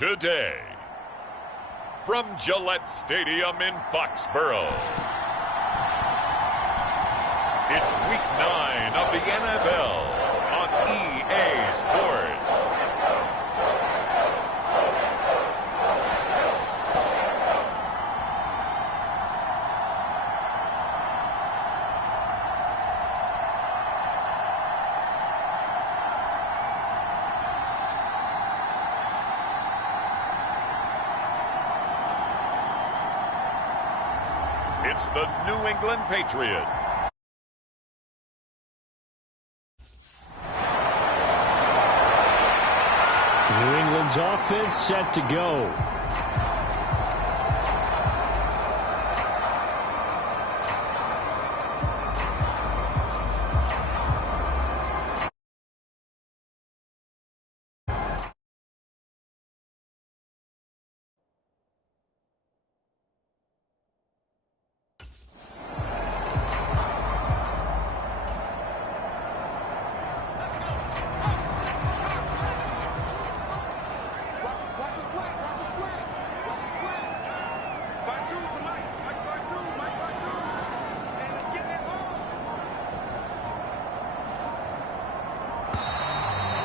today. From Gillette Stadium in Foxborough, it's Week 9 of the NFL on EA Sports. It's the New England Patriots. New England's offense set to go.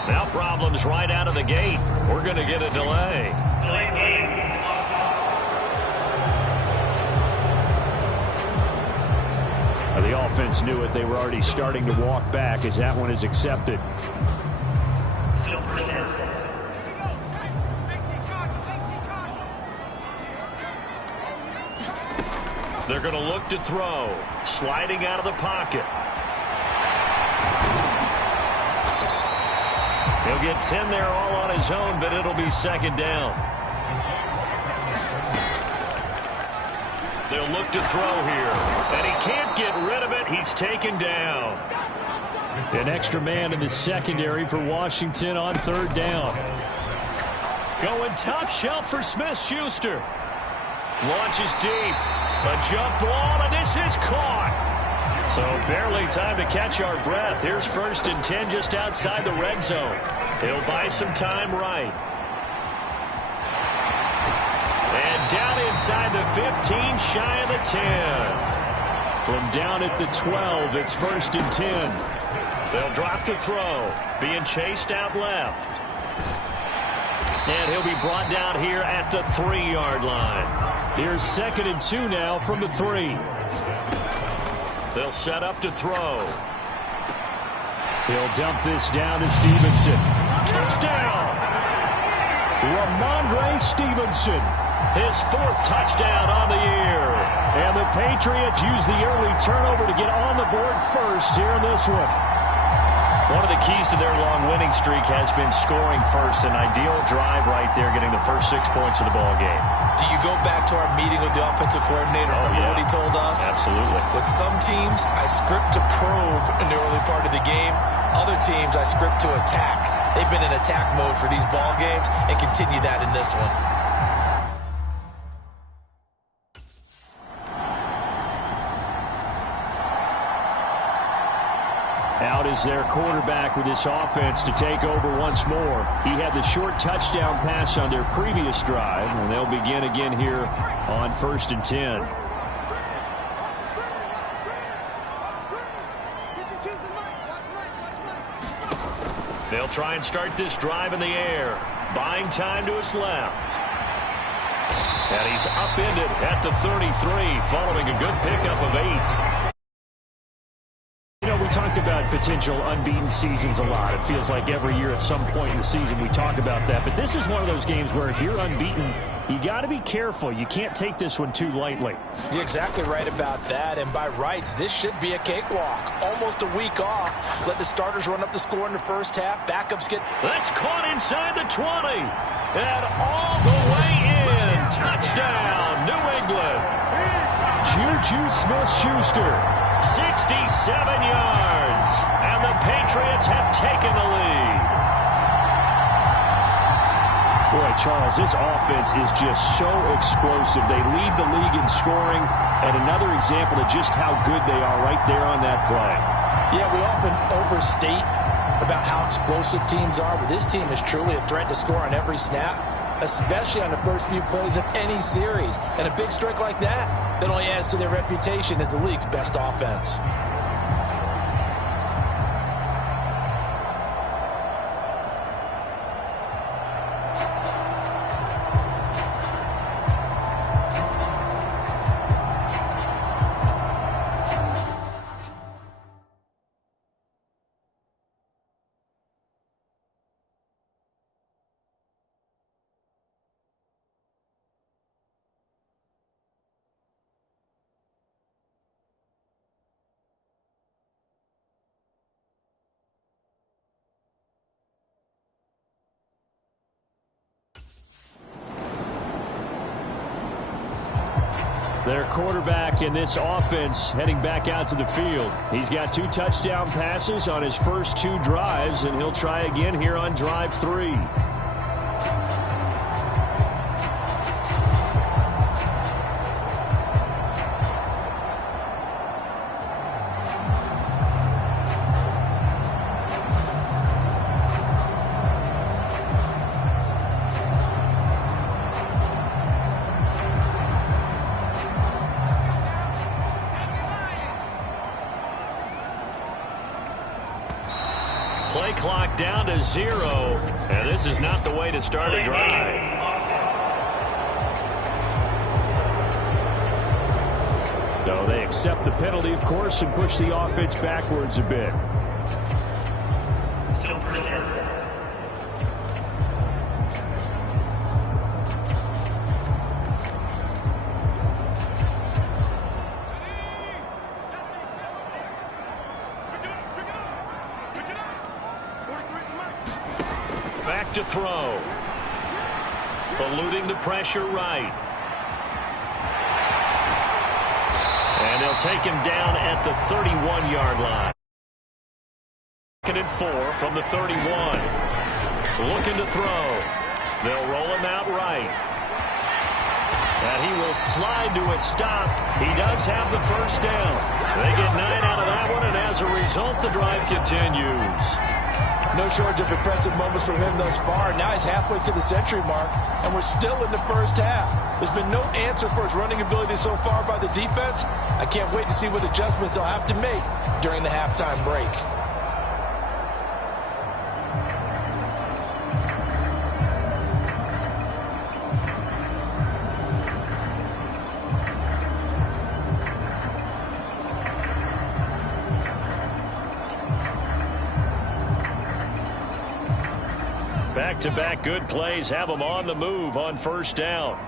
Now problems right out of the gate. We're going to get a delay. The offense knew it. They were already starting to walk back as that one is accepted. They're going to look to throw. Sliding out of the pocket. He'll get 10 there all on his own, but it'll be second down. They'll look to throw here. And he can't get rid of it. He's taken down. An extra man in the secondary for Washington on third down. Going top shelf for Smith-Schuster. Launches deep. A jump ball, and this is caught. So barely time to catch our breath. Here's 1st and 10 just outside the red zone. He'll buy some time right. And down inside the 15, shy of the 10. From down at the 12, it's 1st and 10. They'll drop to throw. Being chased out left. And he'll be brought down here at the 3-yard line. Here's 2nd and 2 now from the 3. They'll set up to throw. He'll dump this down to Stevenson. Touchdown! Ramondre Stevenson. His 4th touchdown on the year. And the Patriots use the early turnover to get on the board first here in this one. One of the keys to their long winning streak has been scoring first. An ideal drive right there, getting the first 6 points of the ball game. Do you go back to our meeting with the offensive coordinator? Remember what he told us? Absolutely. With some teams, I script to probe in the early part of the game. Other teams, I script to attack. They've been in attack mode for these ball games and continue that in this one. Out is their quarterback with this offense to take over once more. He had the short touchdown pass on their previous drive, and they'll begin again here on 1st and 10. They'll try and start this drive in the air. Buying time to his left. And he's upended at the 33 following a good pickup of 8. We talk about potential unbeaten seasons a lot. It feels like every year at some point in the season we talk about that. But this is one of those games where if you're unbeaten, you got to be careful. You can't take this one too lightly. You're exactly right about that. And by rights, this should be a cakewalk. Almost a week off. Let the starters run up the score in the first half. Backups get... That's caught inside the 20. And all the way in. Touchdown, New England. Juju Smith-Schuster. 67 yards, and the Patriots have taken the lead. Boy, Charles, this offense is just so explosive. They lead the league in scoring, and another example of just how good they are right there on that play. Yeah, we often overstate about how explosive teams are, but this team is truly a threat to score on every snap. especially on the first few plays of any series. And a big strike like that only adds to their reputation as the league's best offense. Their quarterback in this offense heading back out to the field. He's got 2 touchdown passes on his first 2 drives, and he'll try again here on drive 3. Play clock down to 0, and this is not the way to start a drive. No, they accept the penalty, of course, and push the offense backwards a bit. Back to throw. Eluding the pressure right. And they'll take him down at the 31-yard line. 2nd and 4 from the 31. Looking to throw. They'll roll him out right. And he will slide to a stop. He does have the first down. They get 9 out of that one, and as a result, the drive continues. No shortage of impressive moments from him thus far. Now he's halfway to the century mark, and we're still in the first half. There's been no answer for his running ability so far by the defense. I can't wait to see what adjustments they'll have to make during the halftime break. Back-to-back good plays have them on the move on first down.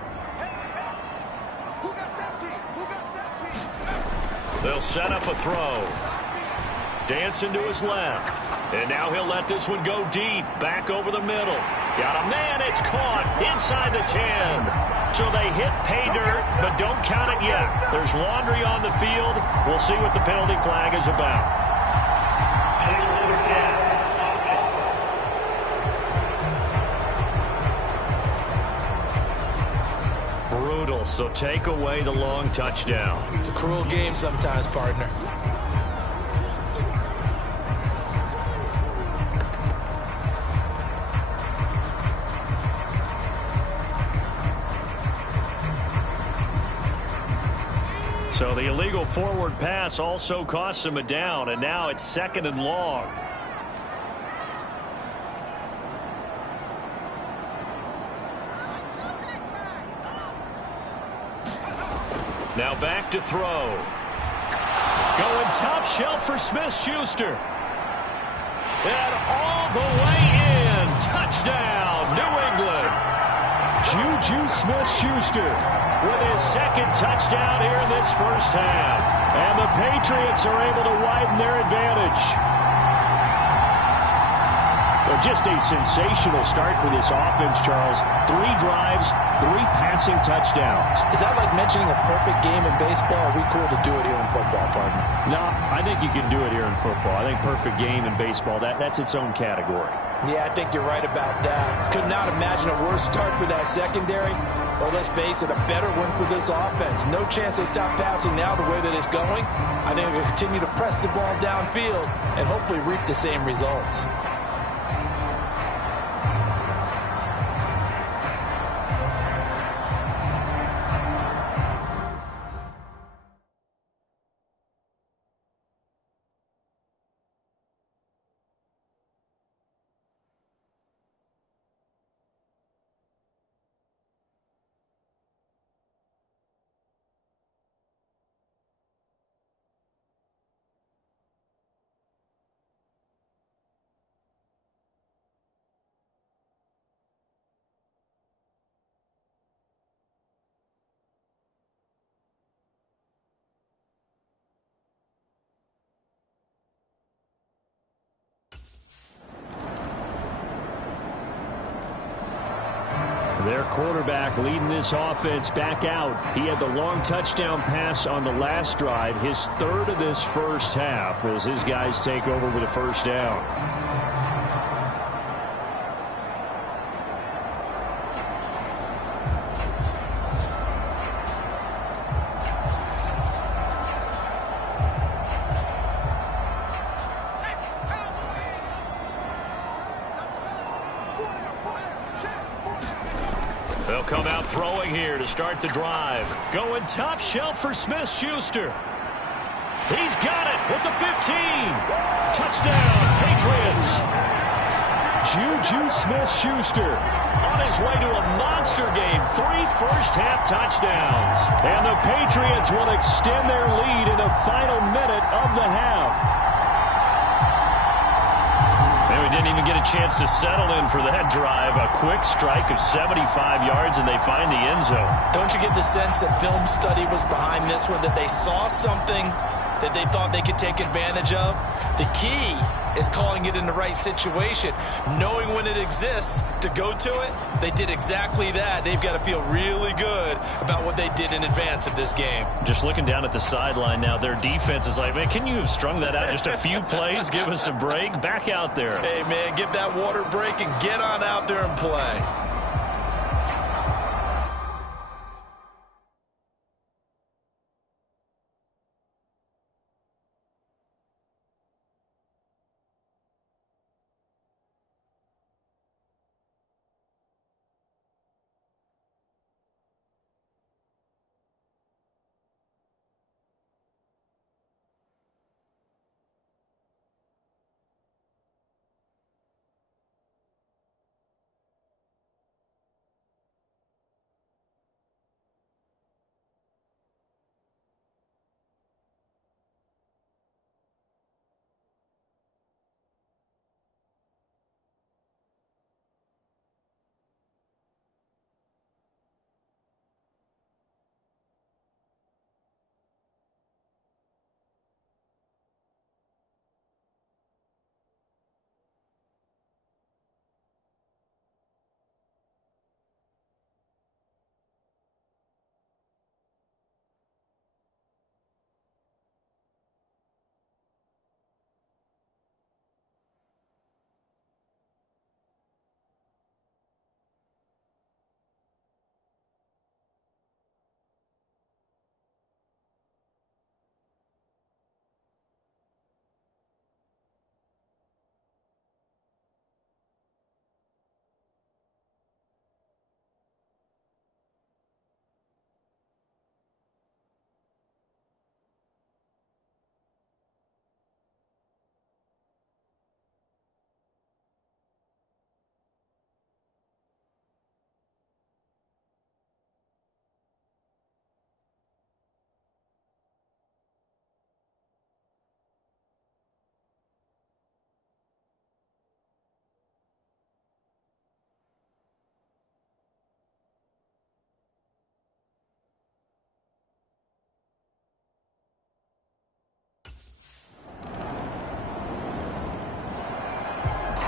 They'll set up a throw. Dancing to his left. And now he'll let this one go deep. Back over the middle. Got a man. It's caught inside the 10. So they hit pay dirt, but don't count it yet. There's laundry on the field. We'll see what the penalty flag is about. So take away the long touchdown. It's a cruel game sometimes, partner. So the illegal forward pass also costs him a down, and now it's 2nd and long. Now back to throw. Going top shelf for Smith-Schuster. And all the way in. Touchdown, New England. Juju Smith-Schuster with his 2nd touchdown here in this first half. And the Patriots are able to widen their advantage. Well, just a sensational start for this offense, Charles. 3 drives, 3 passing touchdowns. Is that like mentioning a perfect game in baseball? Or are we cool to do it here in football, partner? No, I think you can do it here in football. I think perfect game in baseball, that's its own category. Yeah, I think you're right about that. Could not imagine a worse start for that secondary. Or let's face it, a better one for this offense. No chance they stop passing now the way that it's going. I think they'll continue to press the ball downfield and hopefully reap the same results. Their quarterback leading this offense back out. He had the long touchdown pass on the last drive, his third of this first half, as his guys take over with a first down. They'll come out throwing here to start the drive. Going top shelf for Smith-Schuster. He's got it at the 15. Touchdown, Patriots. Juju Smith-Schuster on his way to a monster game. 3 first-half touchdowns. And the Patriots will extend their lead in the final minute of the half. We didn't even get a chance to settle in for that drive. A quick strike of 75 yards, and they find the end zone. Don't you get the sense that film study was behind this one, that they saw something that they thought they could take advantage of? The key is calling it in the right situation, knowing when it exists to go to it. They did exactly that. They've got to feel really good about what they did in advance of this game. Just looking down at the sideline now, their defense is like, man, can you have strung that out just a few plays? Give us a break. Back out there. Hey, man, give that water break and get on out there and play.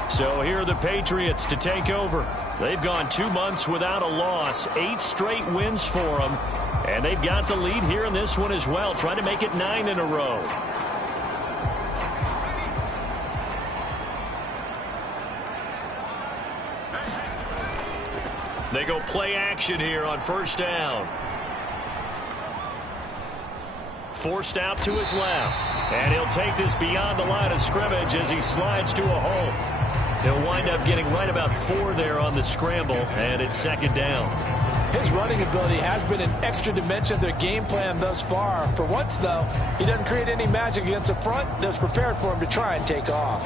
So here are the Patriots to take over. They've gone 2 months without a loss, 8 straight wins for them. And they've got the lead here in this one as well, trying to make it 9 in a row. They go play action here on first down. Forced out to his left. And he'll take this beyond the line of scrimmage as he slides to a hole. He'll wind up getting right about 4 there on the scramble, and it's second down. His running ability has been an extra dimension of their game plan thus far. For once, though, he doesn't create any magic against the front that's prepared for him to try and take off.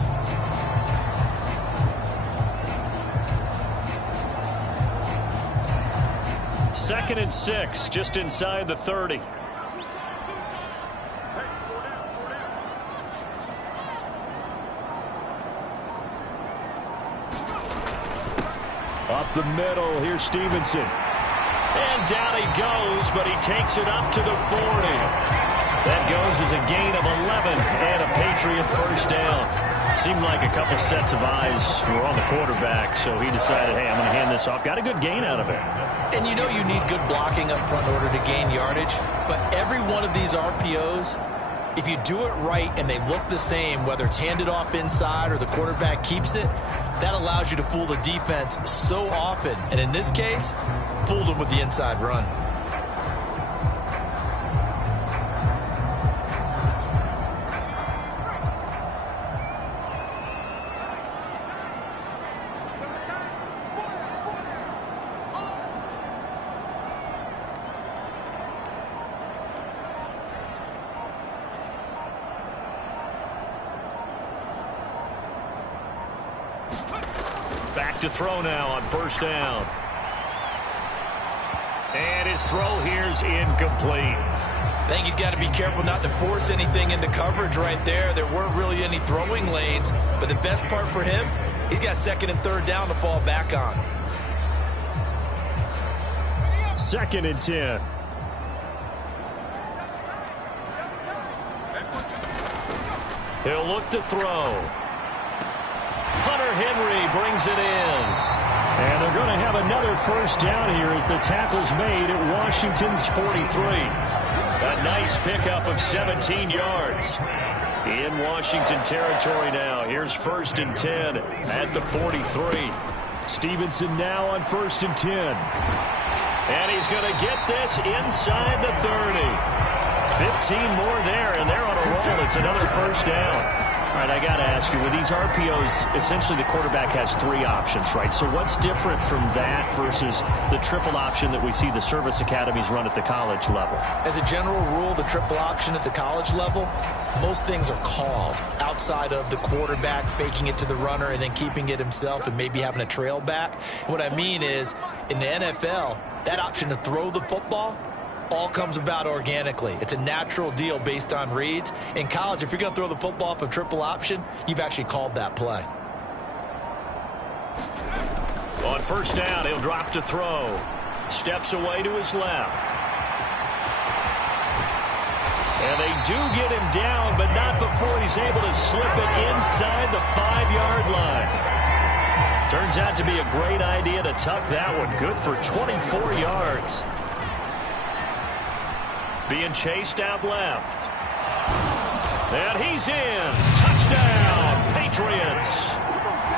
Second and 6, just inside the 30. Up the middle, here's Stevenson. And down he goes, but he takes it up to the 40. That goes as a gain of 11 and a Patriot first down. Seemed like a couple sets of eyes were on the quarterback, so he decided, hey, I'm going to hand this off. Got a good gain out of it. And you know you need good blocking up front in order to gain yardage, but every one of these RPOs, if you do it right and they look the same, whether it's handed off inside or the quarterback keeps it, that allows you to fool the defense so often. And in this case, fooled them with the inside run. Back to throw now on first down. And his throw here's incomplete. I think he's got to be careful not to force anything into coverage right there. There weren't really any throwing lanes, but the best part for him, he's got second and third down to fall back on. 2nd and 10. He'll look to throw. Hunter Henry brings it in. And they're going to have another first down here as the tackle's made at Washington's 43. A nice pickup of 17 yards. In Washington territory now. Here's 1st and 10 at the 43. Stevenson now on 1st and 10. And he's going to get this inside the 30. 15 more there, and they're on a roll. It's another first down. All right, I got to ask you, with these RPOs, essentially the quarterback has 3 options, right? So what's different from that versus the triple option that we see the service academies run at the college level? As a general rule, the triple option at the college level, most things are called outside of the quarterback faking it to the runner and then keeping it himself and maybe having a trail back. What I mean is, in the NFL, that option to throw the football all comes about organically. It's a natural deal based on reads. In college, if you're going to throw the football for triple option, you've actually called that play. On first down, he'll drop to throw. Steps away to his left. And they do get him down, but not before he's able to slip it inside the 5-yard line. Turns out to be a great idea to tuck that one. Good for 24 yards. Being chased out left. And he's in. Touchdown, Patriots.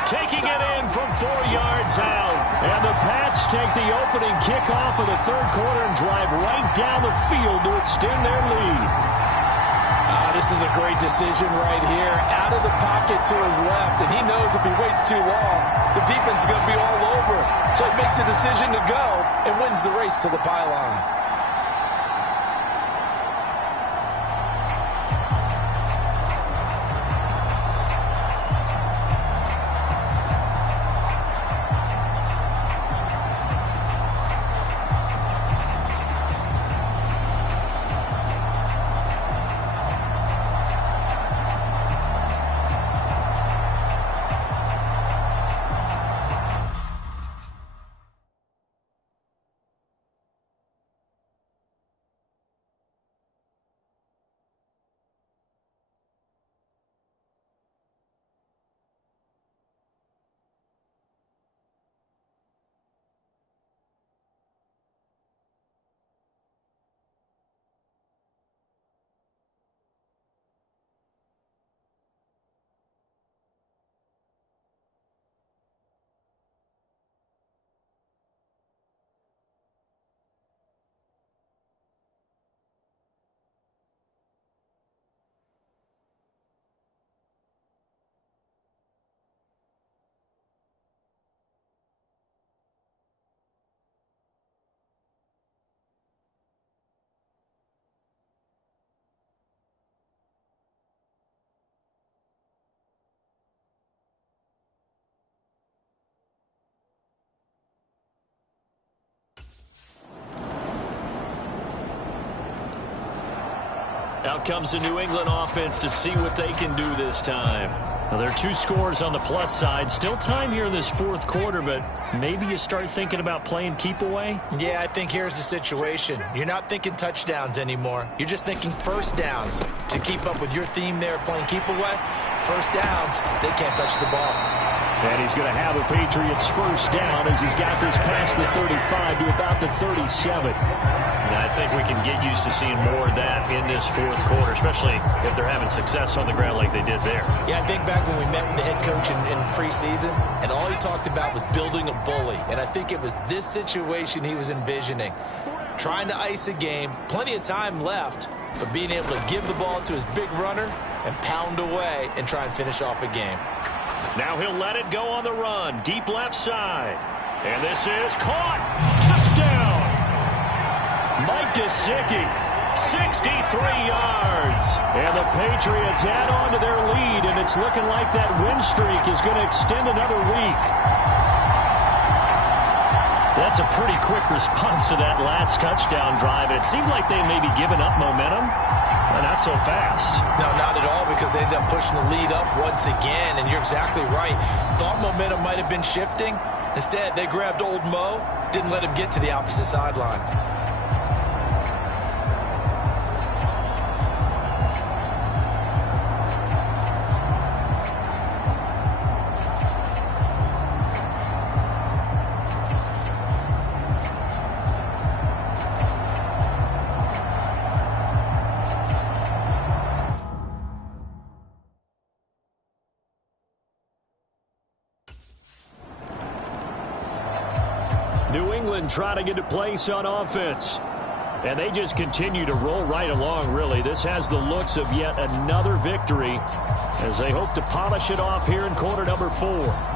Taking it in from 4 yards out. And the Pats take the opening kickoff of the 3rd quarter and drive right down the field to extend their lead. This is a great decision right here. Out of the pocket to his left, and he knows if he waits too long, the defense is going to be all over him. So he makes a decision to go and wins the race to the pylon. Out comes the New England offense to see what they can do this time. Now, there are 2 scores on the plus side. Still time here in this 4th quarter, but maybe you start thinking about playing keep away? Yeah, I think here's the situation. You're not thinking touchdowns anymore. You're just thinking first downs to keep up with your theme there playing keep away. first downs, they can't touch the ball. And he's going to have a Patriots first down as he's got this past the 35 to about the 37. And I think we can get used to seeing more of that in this fourth quarter, especially if they're having success on the ground like they did there. Yeah, I think back when we met with the head coach in preseason, and all he talked about was building a bully. And I think it was this situation he was envisioning. Trying to ice a game, plenty of time left, but being able to give the ball to his big runner and pound away and try and finish off a game. Now he'll let it go on the run, deep left side. And this is caught. Touchdown. Mike Gesicki, 63 yards. And the Patriots add on to their lead, and it's looking like that win streak is going to extend another week. That's a pretty quick response to that last touchdown drive. And it seemed like they may be giving up momentum. But not so fast. No, not at all, because they ended up pushing the lead up once again. And you're exactly right. Thought momentum might have been shifting. Instead, they grabbed old Mo, didn't let him get to the opposite sideline. New England trying to get a place on offense. And they just continue to roll right along, really. This has the looks of yet another victory as they hope to polish it off here in quarter number 4.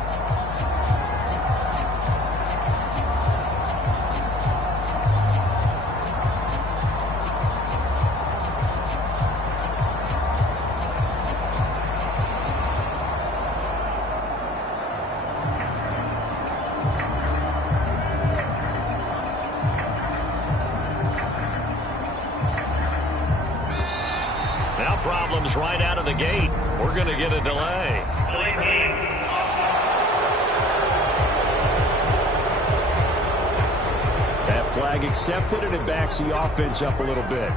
Problems right out of the gate. We're going to get a delay. That flag accepted, and it backs the offense up a little bit.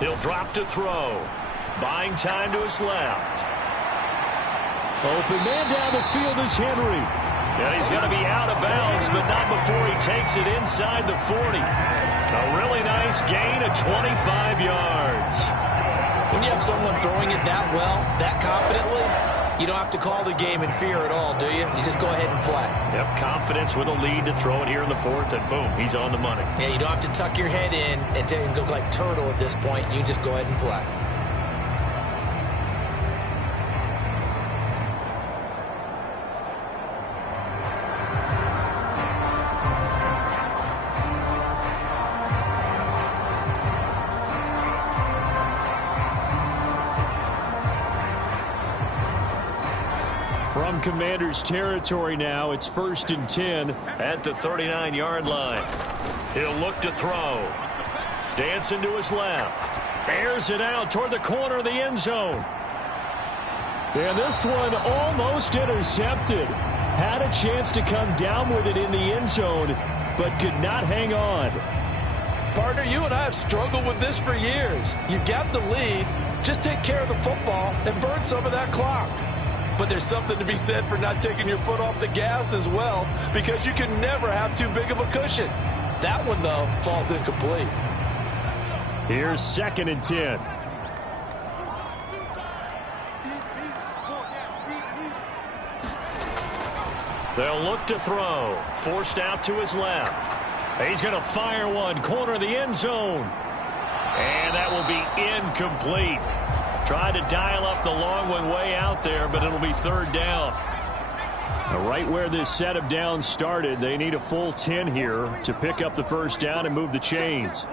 He'll drop to throw. Buying time to his left. Open man down the field is Henry. And he's going to be out of bounds, but not before he takes it inside the 40. A really nice gain of 25 yards. When you have someone throwing it that well, that confidently, you don't have to call the game in fear at all, do you? You just go ahead and play. Yep, confidence with a lead to throw it here in the 4th, and boom, he's on the money. Yeah, you don't have to tuck your head in and go like turtle at this point. You just go ahead and play. From Commanders territory now, it's 1st and 10 at the 39-yard line. He'll look to throw. Dancing to his left. Airs it out toward the corner of the end zone. And this one almost intercepted. Had a chance to come down with it in the end zone, but could not hang on. Partner, you and I have struggled with this for years. You've got the lead. Just take care of the football and burn some of that clock. But there's something to be said for not taking your foot off the gas as well, because you can never have too big of a cushion. That one, though, falls incomplete. Here's 2nd and 10. They'll look to throw. Forced out to his left. He's going to fire one. Corner of the end zone. And that will be incomplete. Tried to dial up the long one way out there, but it'll be third down. Right where this set of downs started, they need a full 10 here to pick up the first down and move the chains.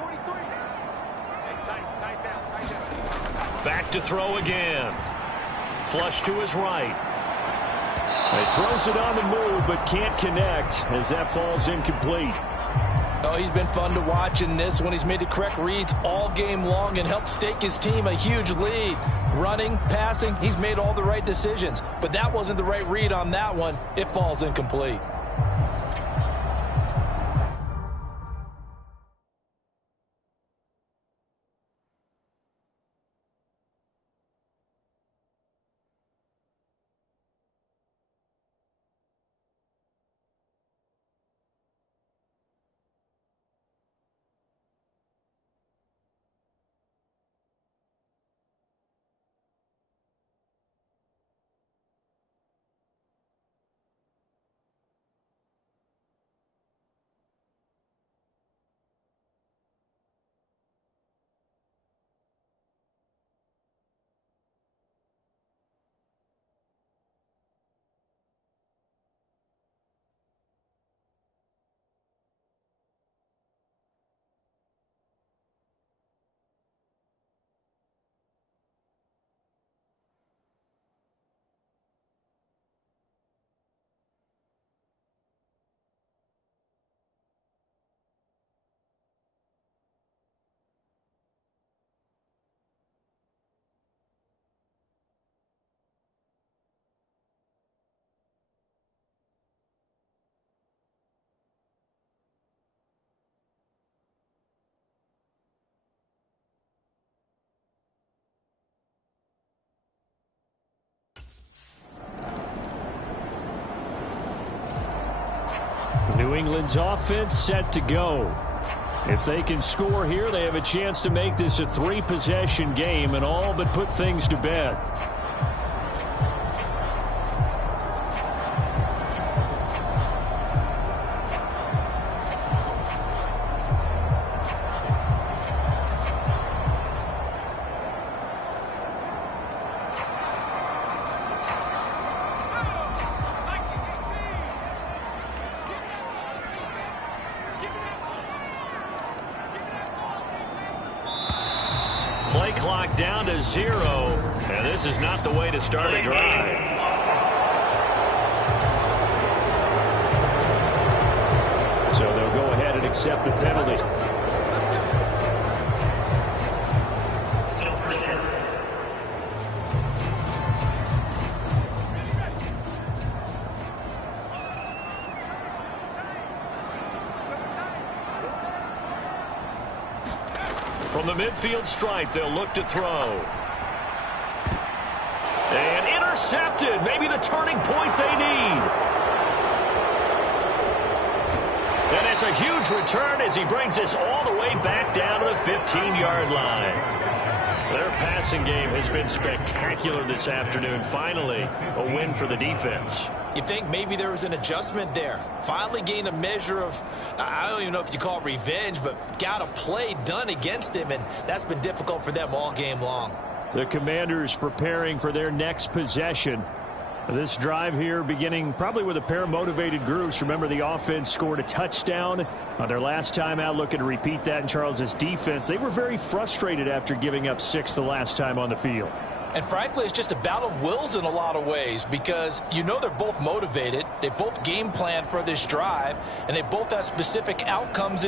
Back to throw again. Flush to his right. He throws it on the move, but can't connect as that falls incomplete. Oh, he's been fun to watch in this one. He's made the correct reads all game long and helped stake his team a huge lead. Running, passing, he's made all the right decisions. But that wasn't the right read on that one. It falls incomplete. New England's offense set to go. If they can score here, they have a chance to make this a 3-possession game and all but put things to bed. Play clock down to 0, and this is not the way to start a drive. So they'll go ahead and accept the penalty. From the midfield stripe, they'll look to throw. And intercepted. Maybe the turning point they need. And it's a huge return as he brings us all the way back down to the 15-yard line. Their passing game has been spectacular this afternoon. Finally, a win for the defense. You think maybe there was an adjustment there. Finally gained a measure of, I don't even know if you call it revenge, but got a play done against him, and that's been difficult for them all game long. The Commanders preparing for their next possession. This drive here beginning probably with a pair of motivated groups. Remember, the offense scored a touchdown on their last time out, looking to repeat that in Charles's defense. They were very frustrated after giving up 6 the last time on the field. And frankly, it's just a battle of wills in a lot of ways because you know they're both motivated. They both game plan for this drive, and they both have specific outcomes.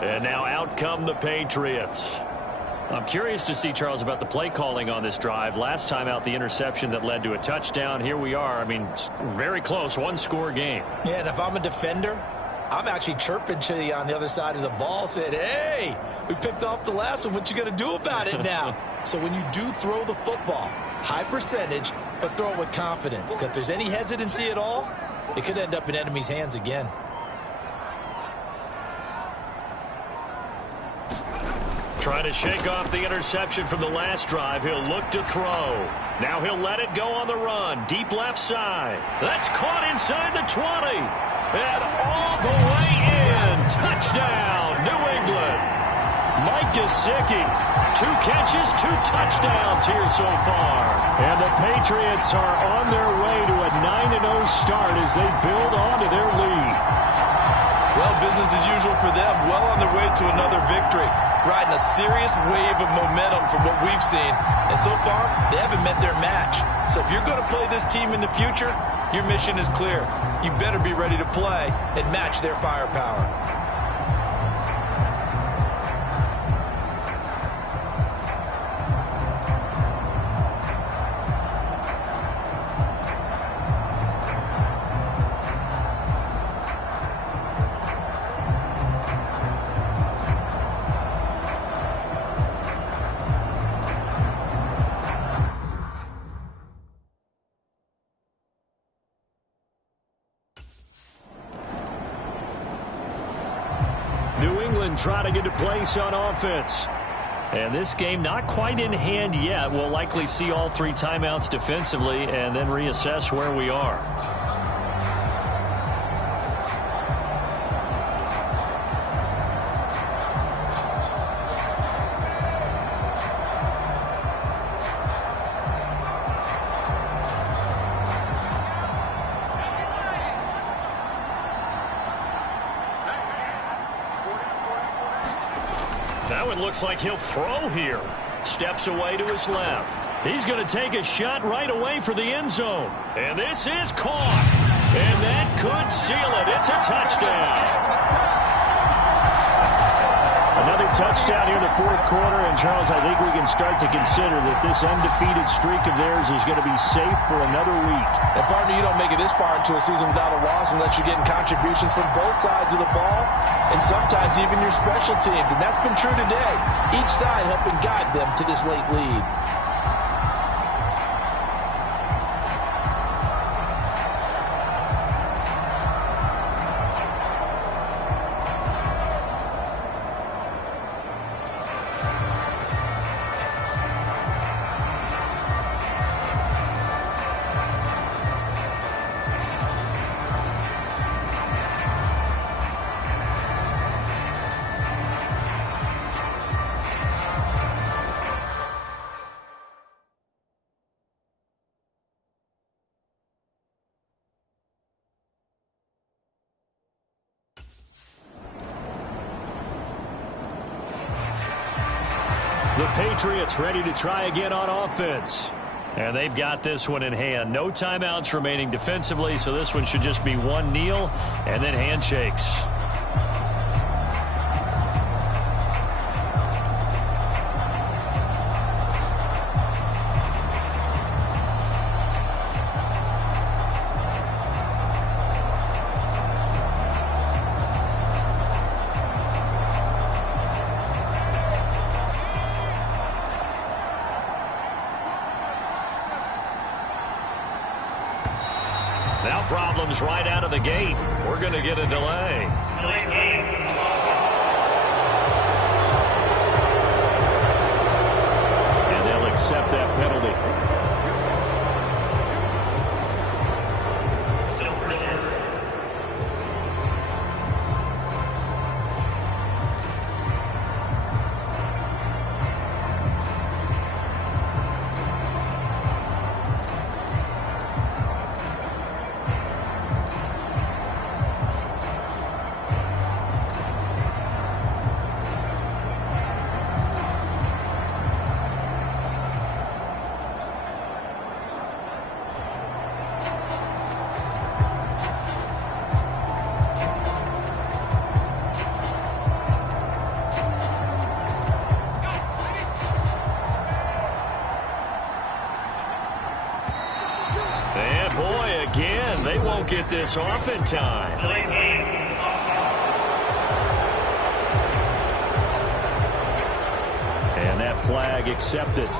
And now out come the Patriots. I'm curious to see, Charles, about the play calling on this drive. Last time out, the interception that led to a touchdown. Here we are. I mean, very close, one-score game. Yeah, and if I'm a defender, I'm actually chirping to you on the other side of the ball, saying, hey, we picked off the last one. What you going to do about it now? So when you do throw the football, high percentage, but throw it with confidence. Because if there's any hesitancy at all, it could end up in enemy's hands again. Trying to shake off the interception from the last drive. He'll look to throw. Now he'll let it go on the run. Deep left side. That's caught inside the 20. And all the way in. Touchdown, New England. Mike Gesicki. 2 catches, 2 touchdowns here so far. And the Patriots are on their way to a 9-0 start as they build onto their lead. Well, business as usual for them. Well on their way to another victory. Riding a serious wave of momentum from what we've seen. And so far, they haven't met their match. So if you're going to play this team in the future, your mission is clear. You better be ready to play and match their firepower. New England trying to get a place on offense. And this game not quite in hand yet. We'll likely see all 3 timeouts defensively and then reassess where we are. That one looks like he'll throw here. Steps away to his left. He's going to take a shot right away for the end zone. And this is caught. And that could seal it. It's a touchdown. Another touchdown here in the 4th quarter. And, Charles, I think we can start to consider that this undefeated streak of theirs is going to be safe for another week. And, partner, you don't make it this far into a season without a loss unless you're getting contributions from both sides of the ball and sometimes even your special teams. And that's been true today. Each side helping guide them to this late lead. The Patriots ready to try again on offense. And they've got this one in hand. No timeouts remaining defensively, so this one should just be one kneel and then handshakes. Now problems right out of the gate. We're going to get a delay. And they'll accept that penalty. And boy, again, they won't get this off in time. And that flag accepted.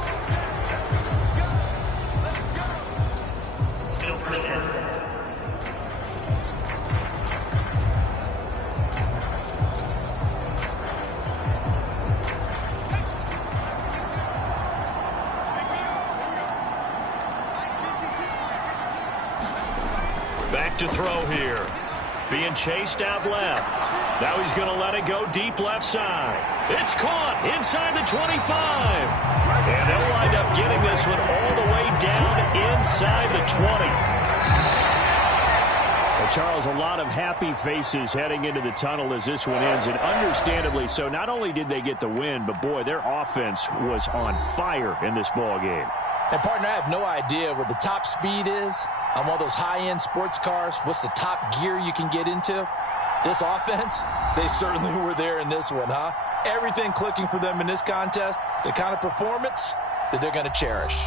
back to throw here. Being chased out left. Now he's going to let it go deep left side. It's caught inside the 25. And they'll wind up getting this one all the way down inside the 20. Well, Charles, a lot of happy faces heading into the tunnel as this one ends, and understandably so. Not only did they get the win, but, boy, their offense was on fire in this ball game. And, partner, I have no idea what the top speed is on one of those high-end sports cars. What's the top gear you can get into? This offense, they certainly were there in this one, huh? Everything clicking for them in this contest, the kind of performance that they're going to cherish.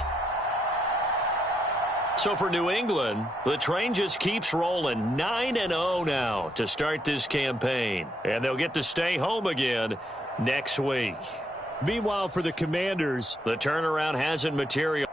So for New England, the train just keeps rolling 9-0 now to start this campaign. And they'll get to stay home again next week. Meanwhile, for the Commanders, the turnaround hasn't materialized.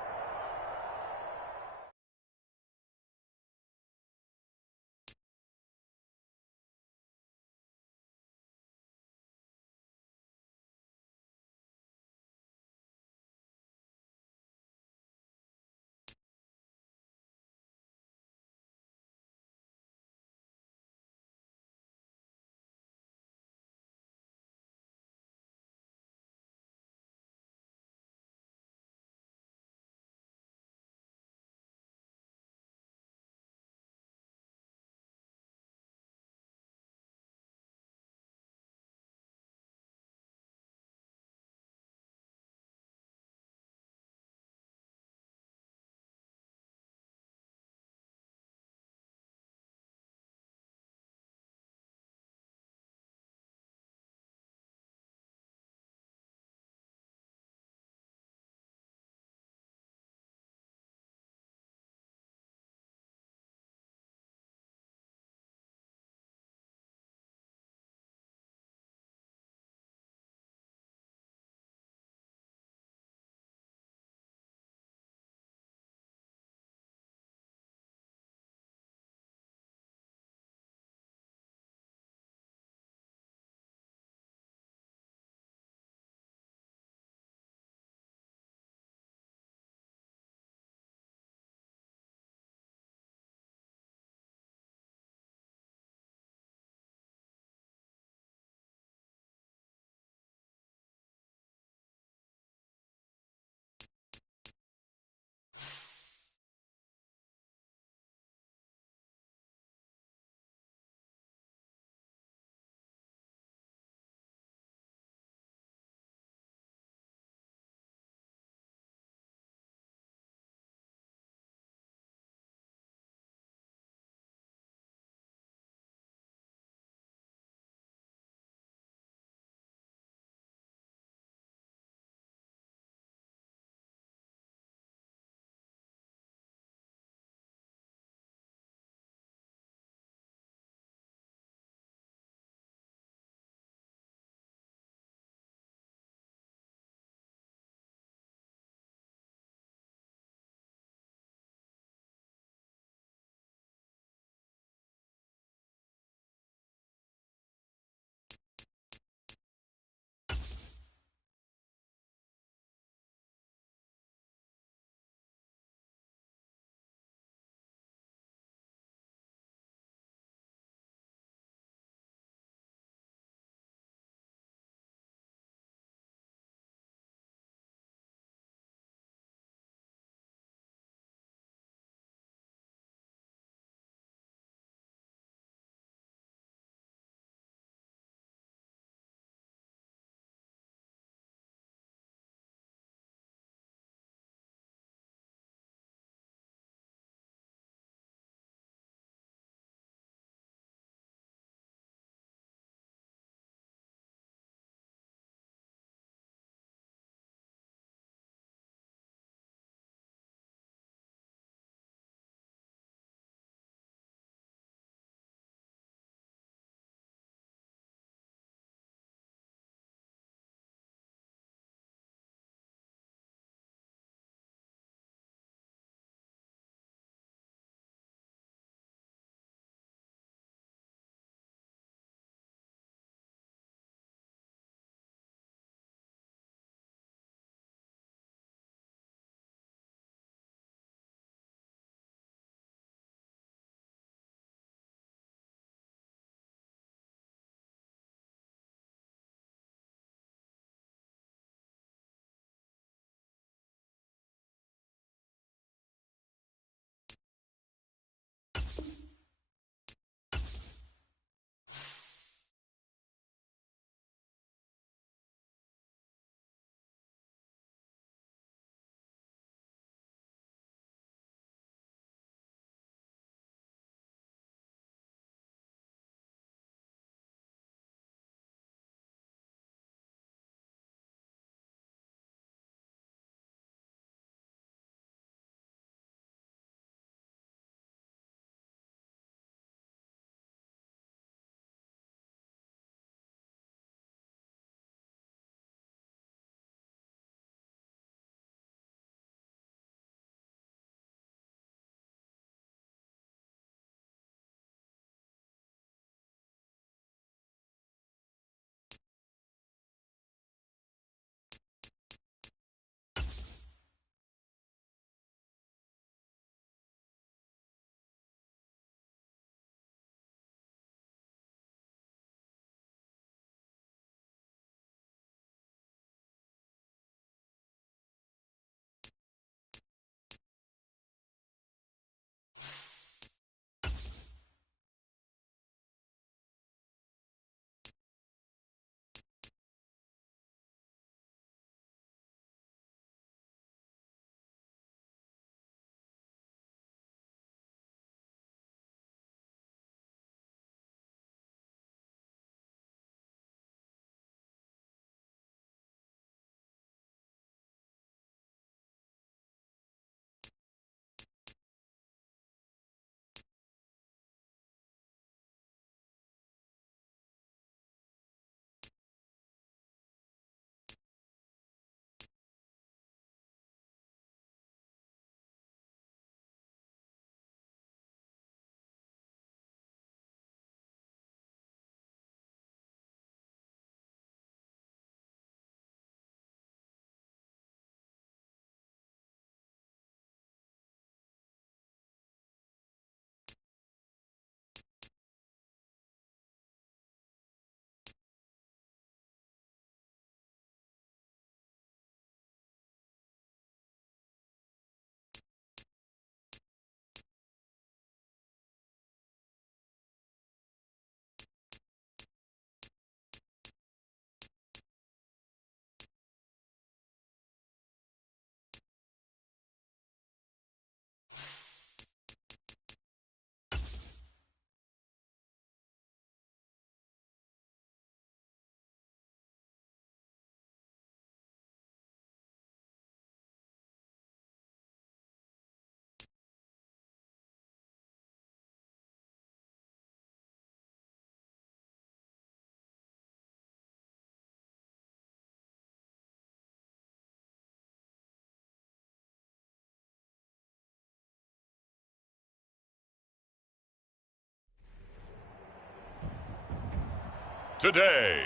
today.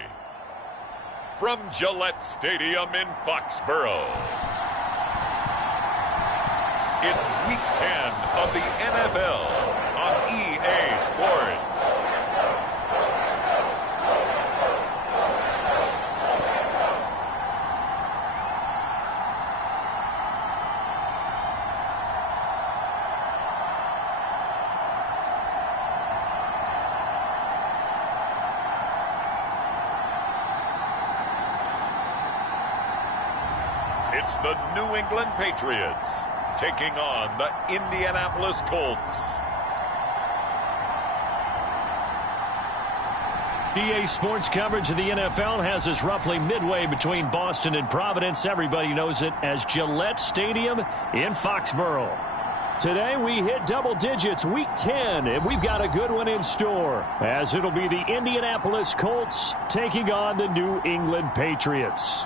From Gillette Stadium in Foxborough, it's Week 10 of the NFL on EA Sports. It's the New England Patriots taking on the Indianapolis Colts. EA Sports coverage of the NFL has us roughly midway between Boston and Providence. Everybody knows it as Gillette Stadium in Foxborough. Today we hit double digits, Week 10, and we've got a good one in store, as it'll be the Indianapolis Colts taking on the New England Patriots.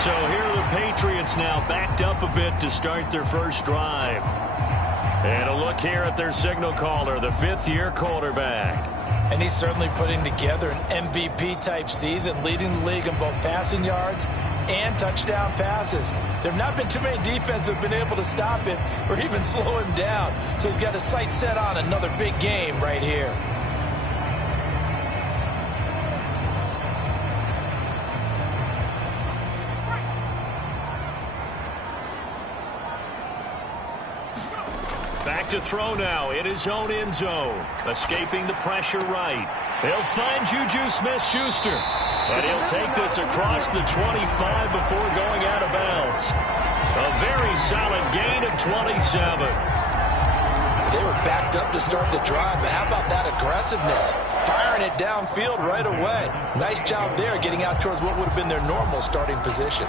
So here are the Patriots now backed up a bit to start their first drive. And a look here at their signal caller, the fifth-year quarterback. And he's certainly putting together an MVP-type season, leading the league in both passing yards and touchdown passes. There have not been too many defenses that have been able to stop him or even slow him down. So he's got his sights set on another big game right here. Back to throw now in his own end zone. Escaping the pressure right. He'll find Juju Smith-Schuster. And he'll take this across the 25 before going out of bounds. A very solid gain of 27. They were backed up to start the drive, but how about that aggressiveness? Firing it downfield right away. Nice job there getting out towards what would have been their normal starting position.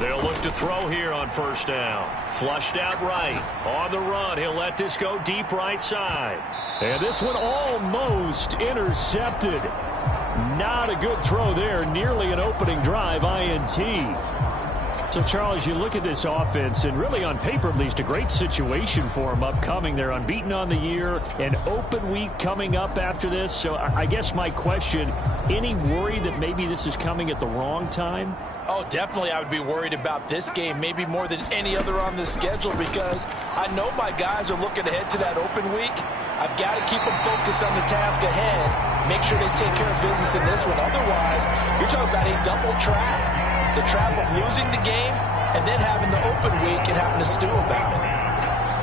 They'll look to throw here on first down. Flushed out right. On the run, he'll let this go deep right side. And this one almost intercepted. Not a good throw there. Nearly an opening drive INT. So, Charles, you look at this offense, and really on paper at least, a great situation for them upcoming. They're unbeaten on the year, an open week coming up after this. So I guess my question, any worry that maybe this is coming at the wrong time? Oh, definitely I would be worried about this game, maybe more than any other on this schedule, because I know my guys are looking ahead to that open week. I've got to keep them focused on the task ahead, make sure they take care of business in this one. Otherwise, you're talking about a double trap, the trap of losing the game and then having the open week and having to stew about it.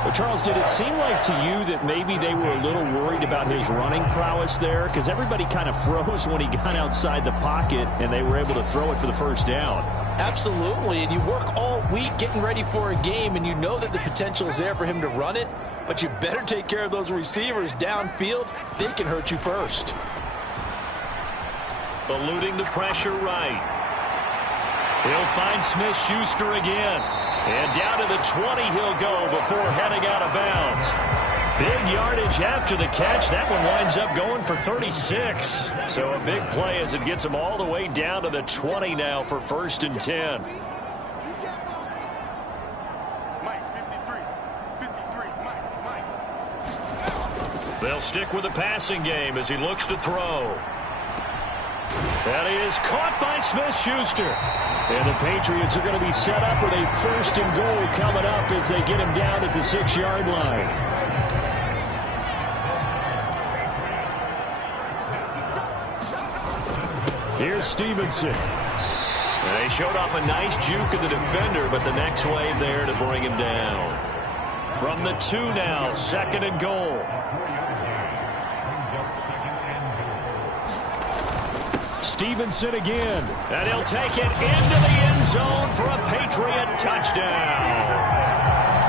Well, Charles, did it seem like to you that maybe they were a little worried about his running prowess there? Because everybody kind of froze when he got outside the pocket and they were able to throw it for the first down. Absolutely, and you work all week getting ready for a game, and you know that the potential is there for him to run it, but you better take care of those receivers downfield. They can hurt you first. Eluding the pressure right. He'll find Smith-Schuster again. And down to the 20 he'll go before heading out of bounds. Big yardage after the catch. That one winds up going for 36. So a big play as it gets him all the way down to the 20 now for 1st and 10. They'll stick with the passing game as he looks to throw. And he is caught by Smith-Schuster. And the Patriots are going to be set up with a 1st and goal coming up as they get him down at the 6-yard line. Here's Stevenson. And they showed off a nice juke of the defender, but the next wave there to bring him down. From the 2 now, 2nd and goal. Stevenson again. And he'll take it into the end zone for a Patriot touchdown.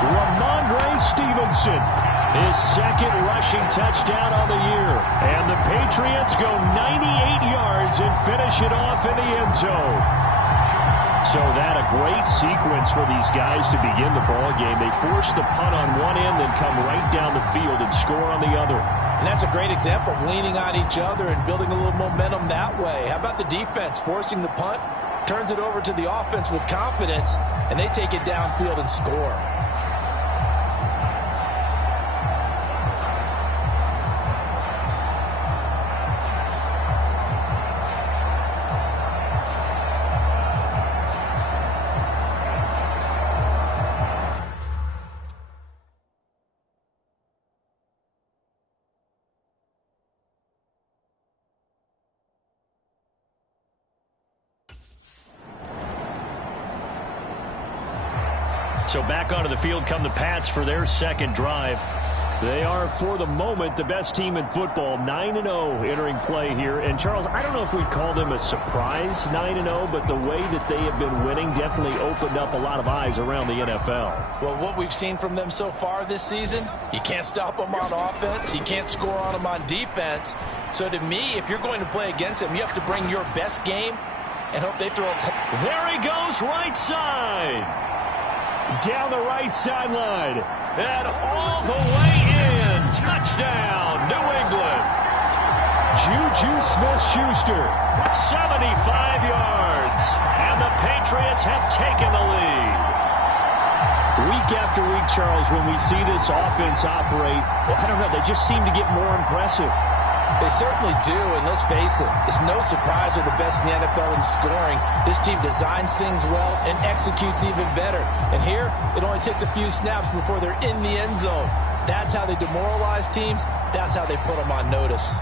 Ramondre Stevenson, his second rushing touchdown on the year. And the Patriots go 98 yards and finish it off in the end zone. So that a great sequence for these guys to begin the ball game. They force the punt on one end, then come right down the field and score on the other. And that's a great example of leaning on each other and building a little momentum that way. How about the defense forcing the punt, turns it over to the offense with confidence, and they take it downfield and score. So back onto the field come the Pats for their second drive. They are, for the moment, the best team in football, 9-0 entering play here. And, Charles, I don't know if we'd call them a surprise 9-0, but the way that they have been winning definitely opened up a lot of eyes around the NFL. Well, what we've seen from them so far this season, you can't stop them on offense. You can't score on them on defense. So, to me, if you're going to play against them, you have to bring your best game and hope they throw a... There he goes, right side. Down the right sideline. And all the way in. Touchdown, New England. Juju Smith-Schuster, 75 yards. And the Patriots have taken the lead. Week after week, Charles, when we see this offense operate, I don't know, they just seem to get more impressive. They certainly do, and let's face it, it's no surprise they're the best in the NFL in scoring. This team designs things well and executes even better. And here, it only takes a few snaps before they're in the end zone. That's how they demoralize teams. That's how they put them on notice.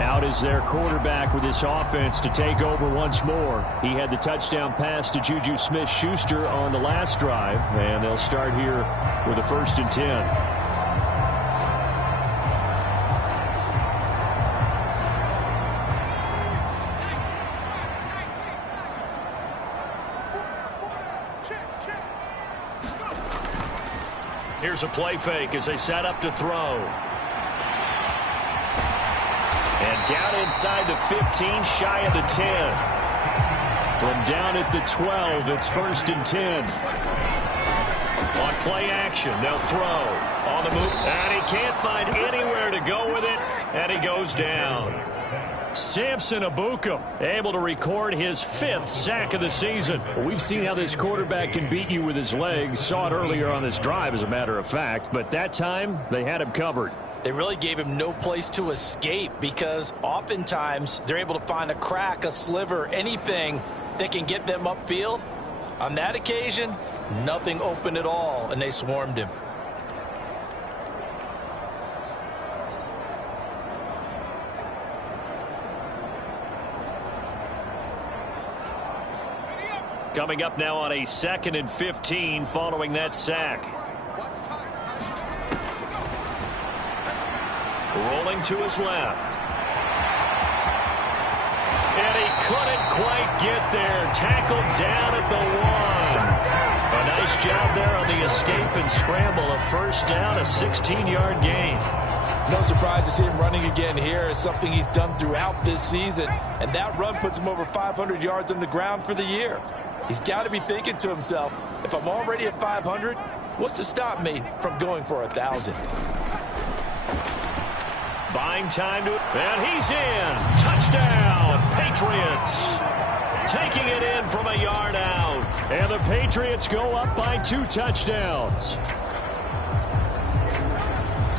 Out is their quarterback with this offense to take over once more. He had the touchdown pass to Juju Smith-Schuster on the last drive, and they'll start here with a 1st and 10. Here's a play fake as they set up to throw. And down inside the 15, shy of the 10. From down at the 12, it's 1st and 10. On play action, they'll throw. On the move, and he can't find anywhere to go with it, and he goes down. Samson Ebukam able to record his 5th sack of the season. Well, we've seen how this quarterback can beat you with his legs. Saw it earlier on this drive, as a matter of fact. But that time, they had him covered. They really gave him no place to escape because oftentimes they're able to find a crack, a sliver, anything that can get them upfield. On that occasion, nothing open at all, and they swarmed him. Coming up now on a 2nd and 15 following that sack. Rolling to his left. And he couldn't quite get there. Tackled down at the 1. A nice job there on the escape and scramble. A 1st down, a 16-yard gain. No surprise to see him running again here. It's something he's done throughout this season. And that run puts him over 500 yards on the ground for the year. He's got to be thinking to himself, if I'm already at 500, what's to stop me from going for 1,000? Buying time to, and he's in. Touchdown, Patriots. Taking it in from a yard out. And the Patriots go up by 2 touchdowns.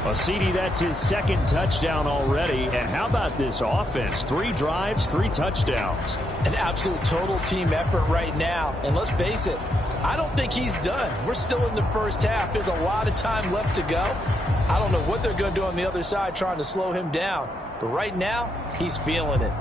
Well, CD, that's his second touchdown already. And how about this offense? 3 drives, 3 touchdowns. An absolute total team effort right now. And let's face it, I don't think he's done. We're still in the first half. There's a lot of time left to go. I don't know what they're going to do on the other side trying to slow him down. But right now, he's feeling it.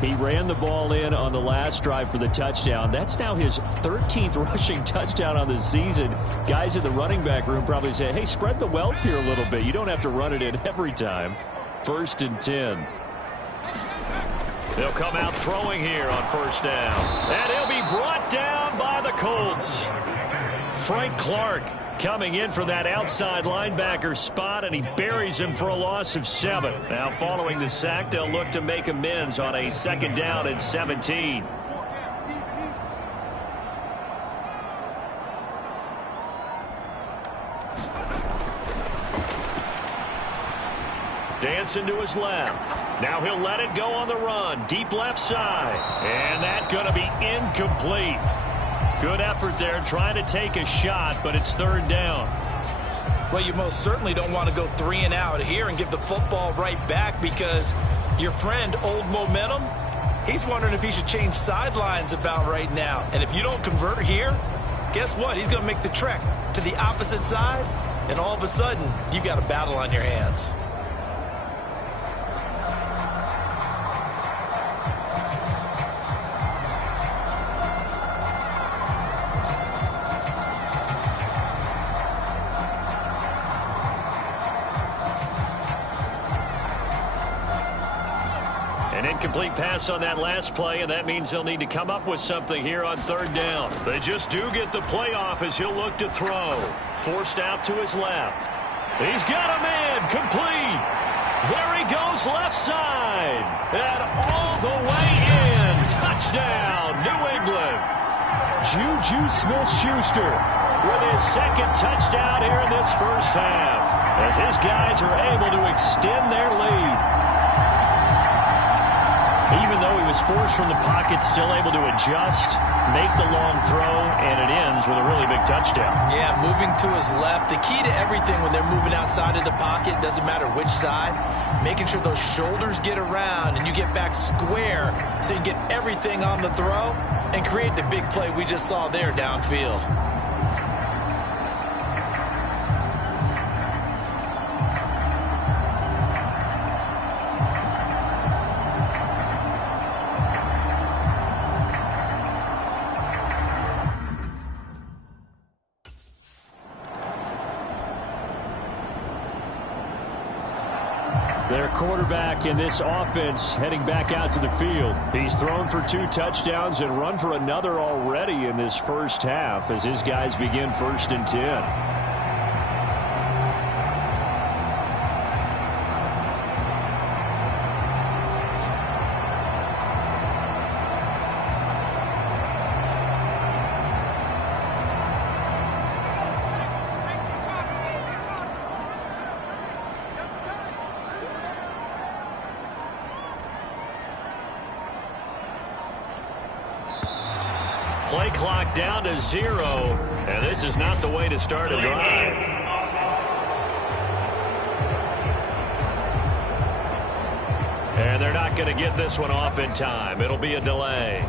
He ran the ball in on the last drive for the touchdown. That's now his 13th rushing touchdown on the season. Guys in the running back room probably say, hey, spread the wealth here a little bit. You don't have to run it in every time. 1st and 10. They'll come out throwing here on 1st down. And he'll be brought down by the Colts. Frank Clark coming in for that outside linebacker spot, and he buries him for a loss of 7. Now, following the sack, they'll look to make amends on a 2nd down and 17. Dancing to his left. Now he'll let it go on the run. Deep left side. And that's going to be incomplete. Good effort there trying to take a shot, but it's 3rd down. Well, you most certainly don't want to go 3 and out here and give the football right back because your friend, Old Momentum, he's wondering if he should change sidelines about right now. And if you don't convert here, guess what? He's going to make the trek to the opposite side, and all of a sudden, you've got a battle on your hands. Incomplete pass on that last play, and that means they'll need to come up with something here on 3rd down. They just do get the play off as he'll look to throw. Forced out to his left. He's got a man complete. There he goes left side. And all the way in. Touchdown, New England. Juju Smith-Schuster with his 2nd touchdown here in this first half as his guys are able to extend their lead. Even though he was forced from the pocket, still able to adjust, make the long throw, and it ends with a really big touchdown. Yeah, moving to his left. The key to everything when they're moving outside of the pocket, doesn't matter which side, making sure those shoulders get around and you get back square so you get everything on the throw and create the big play we just saw there downfield. Their quarterback in this offense heading back out to the field. He's thrown for 2 touchdowns and run for another already in this first half as his guys begin 1st and 10. Play clock down to 0, and this is not the way to start a drive. And they're not going to get this one off in time. It'll be a delay.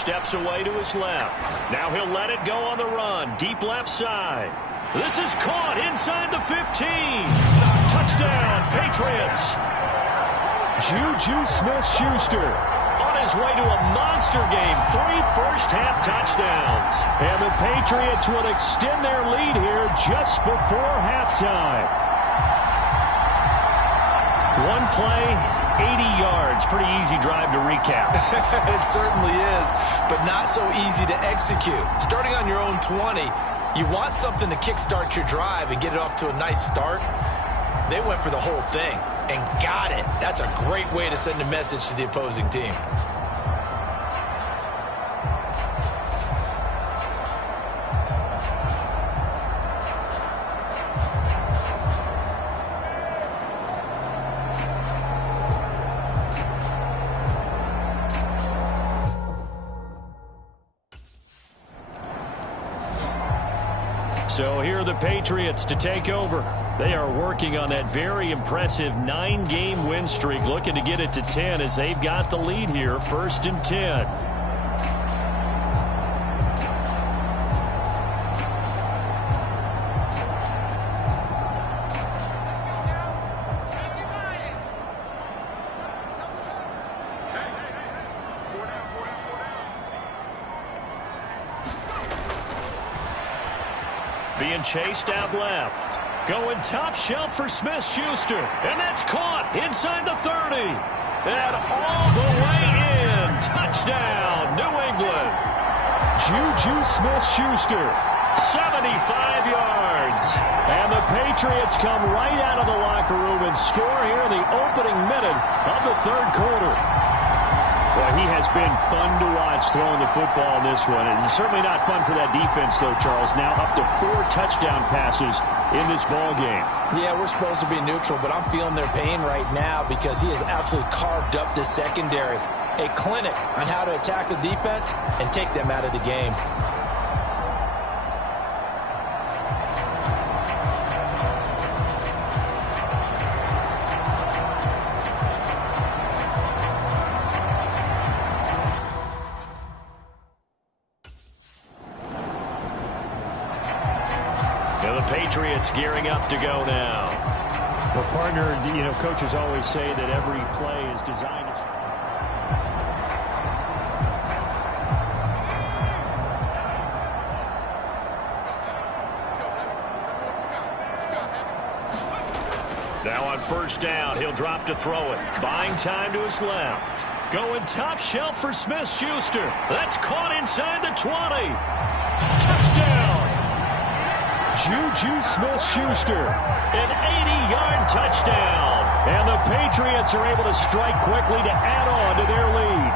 steps away to his left. Now he'll let it go on the run. Deep left side. This is caught inside the 15. Touchdown, Patriots. Juju Smith-Schuster On his way to a monster game. 3 first-half touchdowns. And the Patriots will extend their lead here just before halftime. One play, 80 yards. Pretty easy drive to recap. It certainly is, but not so easy to execute. Starting on your own 20, you want something to kickstart your drive and get it off to a nice start. They went for the whole thing and got it. That's a great way to send a message to the opposing team. So here are the Patriots to take over. They are working on that very impressive 9-game win streak, looking to get it to 10 as they've got the lead here, 1st and 10. Being chased out left. Going top shelf for Smith-Schuster. And that's caught inside the 30. And all the way in. Touchdown, New England. Juju Smith-Schuster. 75 yards. And the Patriots come right out of the locker room and score here in the opening minute of the 3rd quarter. Well, he has been fun to watch throwing the football in this one. And it's certainly not fun for that defense, though, Charles. Now up to 4 touchdown passes in this ball game. Yeah, we're supposed to be neutral, but I'm feeling their pain right now because he has absolutely carved up this secondary. A clinic on how to attack the defense and take them out of the game. Patriots gearing up to go now. Well, partner, you know, coaches always say that every play is designed to... Now on 1st down, he'll drop to throw it. Buying time to his left. Going top shelf for Smith-Schuster. That's caught inside the 20. Touchdown! Juju Smith-Schuster. An 80-yard touchdown. And the Patriots are able to strike quickly to add on to their lead.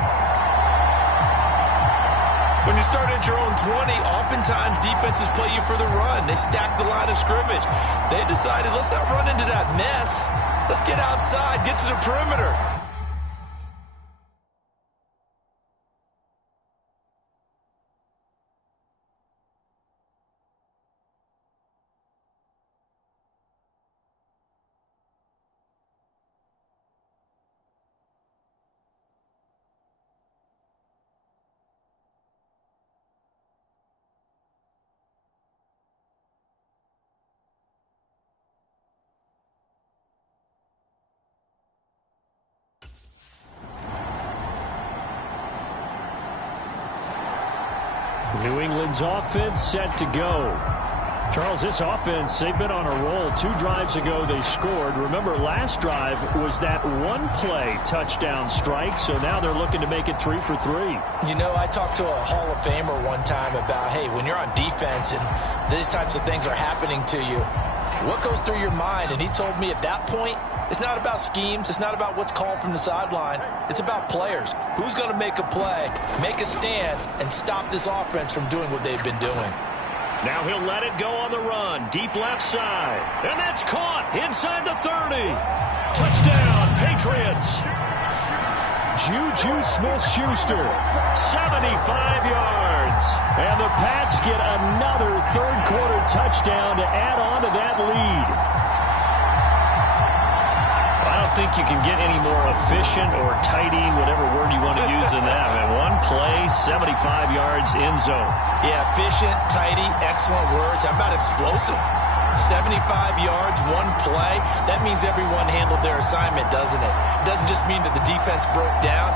When you start at your own 20, oftentimes defenses play you for the run. They stack the line of scrimmage. They decided, let's not run into that mess. Let's get outside, get to the perimeter. New England's offense set to go. Charles, this offense, they've been on a roll. 2 drives ago, they scored. Remember, last drive was that one-play touchdown strike, so now they're looking to make it 3 for 3. You know, I talked to a Hall of Famer one time about, hey, when you're on defense and these types of things are happening to you, what goes through your mind? And he told me at that point, it's not about schemes. It's not about what's called from the sideline. It's about players. Who's going to make a play, make a stand, and stop this offense from doing what they've been doing? Now he'll let it go on the run. Deep left side. And that's caught inside the 30. Touchdown, Patriots. Juju Smith-Schuster. 75 yards. And the Pats get another 3rd quarter touchdown to add on to that lead. On a think you can get any more efficient or tidy, whatever word you want to use in that. Man, one play, 75 yards in zone. Yeah, efficient, tidy, excellent words. How about explosive? 75 yards, one play. That means everyone handled their assignment, doesn't it? It doesn't just mean that the defense broke down.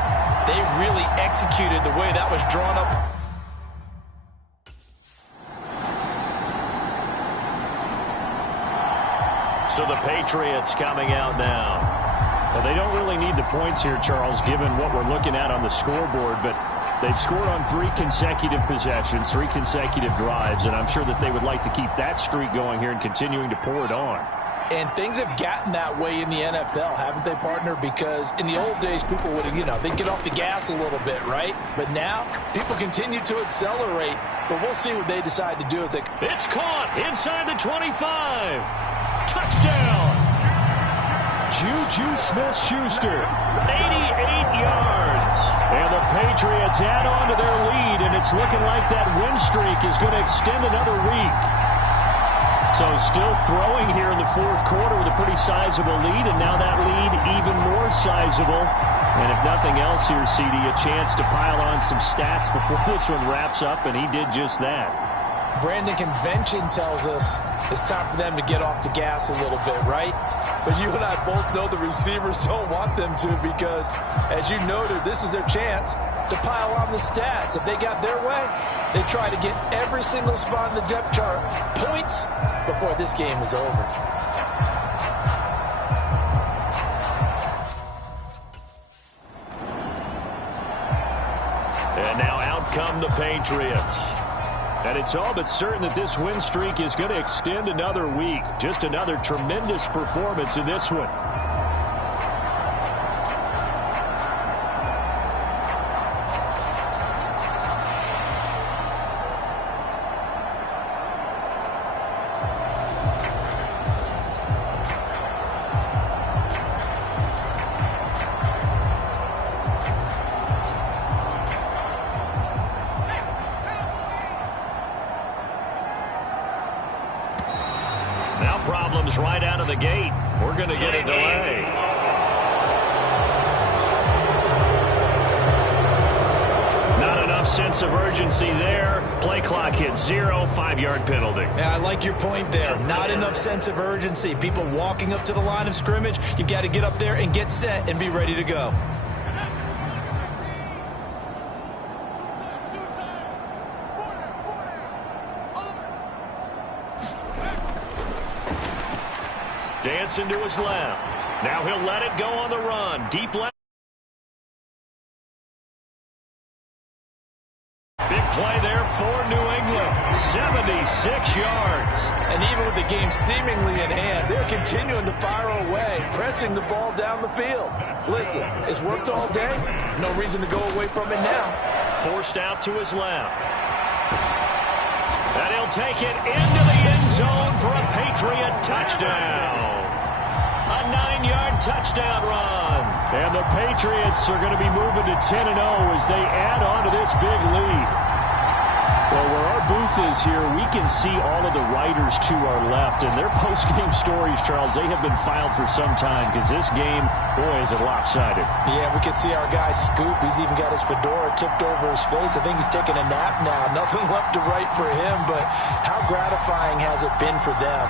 They really executed the way that was drawn up. So the Patriots coming out now. Well, they don't really need the points here, Charles, given what we're looking at on the scoreboard, but they've scored on 3 consecutive possessions, 3 consecutive drives, and I'm sure that they would like to keep that streak going here and continuing to pour it on. And things have gotten that way in the NFL, haven't they, partner? Because in the old days, people would, they'd get off the gas a little bit, right? But now, people continue to accelerate, but we'll see what they decide to do. It's caught inside the 25. Touchdown! Juju Smith-Schuster, 88 yards. And the Patriots add on to their lead, and it's looking like that win streak is going to extend another week. So still throwing here in the fourth quarter with a pretty sizable lead, and now that lead even more sizable. And if nothing else here, CD, a chance to pile on some stats before this one wraps up, and he did just that. Brandon, convention tells us it's time for them to get off the gas a little bit, right? But you and I both know the receivers don't want them to because, as you noted, this is their chance to pile on the stats. If they got their way, they try to get every single spot in the depth chart points before this game is over. And now out come the Patriots. And it's all but certain that this win streak is going to extend another week. Just another tremendous performance in this one. Problems right out of the gate. We're going to get a delay. Not enough sense of urgency there. Play clock hits 0, 5-yard penalty. Yeah, I like your point there. Not enough sense of urgency. People walking up to the line of scrimmage, you've got to get up there and get set and be ready to go. Dancing to his left. Now he'll let it go on the run. Deep left. Big play there for New England. 76 yards. And even with the game seemingly in hand, they're continuing to fire away, pressing the ball down the field. Listen, it's worked all day. No reason to go away from it now. Forced out to his left. And he'll take it into the end zone for a Patriot touchdown. A 9-yard touchdown run. And the Patriots are going to be moving to 10-0 as they add on to this big lead. Well, where our booth is here, we can see all of the writers to our left. And their post-game stories, Charles, they have been filed for some time because this game, boy, is it lopsided. Yeah, we can see our guy Scoop. He's even got his fedora tipped over his face. I think he's taking a nap now. Nothing left to write for him, but how gratifying has it been for them?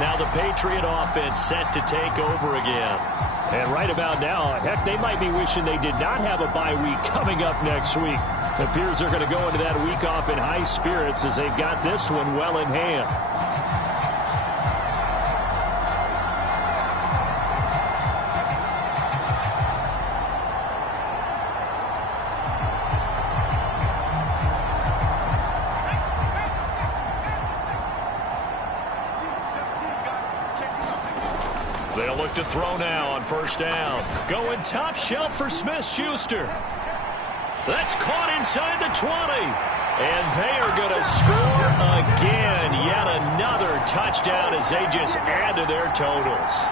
Now the Patriot offense set to take over again. And right about now, heck, they might be wishing they did not have a bye week coming up next week. It appears they're going to go into that week off in high spirits as they've got this one well in hand. They'll look to throw now on first down. Going top shelf for Smith-Schuster. That's caught inside the 20. And they are going to score again. Yet another touchdown as they just add to their totals.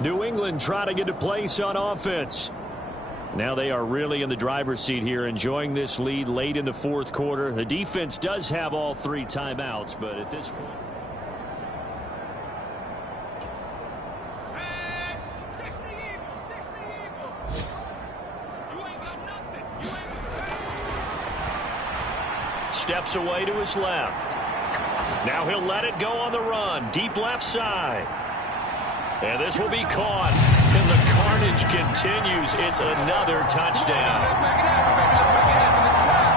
New England trying to get a place on offense. Now they are really in the driver's seat here, enjoying this lead late in the fourth quarter. The defense does have all 3 timeouts, but at this point... Steps away to his left. Now he'll let it go on the run. Deep left side. And this will be caught. And the carnage continues. It's another touchdown.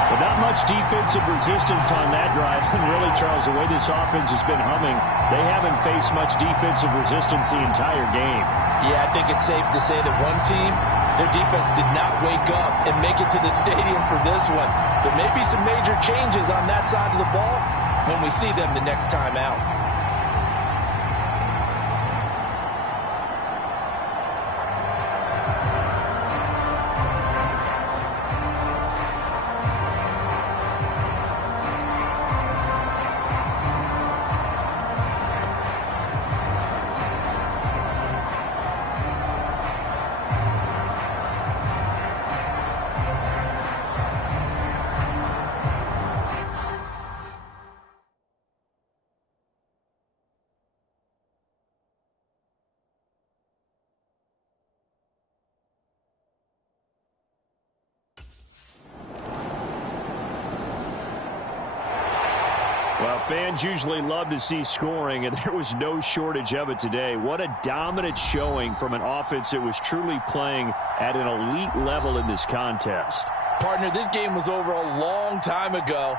But not much defensive resistance on that drive. And really, Charles, the way this offense has been humming, they haven't faced much defensive resistance the entire game. Yeah, I think it's safe to say that one team, their defense did not wake up and make it to the stadium for this one. There may be some major changes on that side of the ball when we see them the next time out. Well, fans usually love to see scoring, and there was no shortage of it today. What a dominant showing from an offense that was truly playing at an elite level in this contest. Partner, this game was over a long time ago,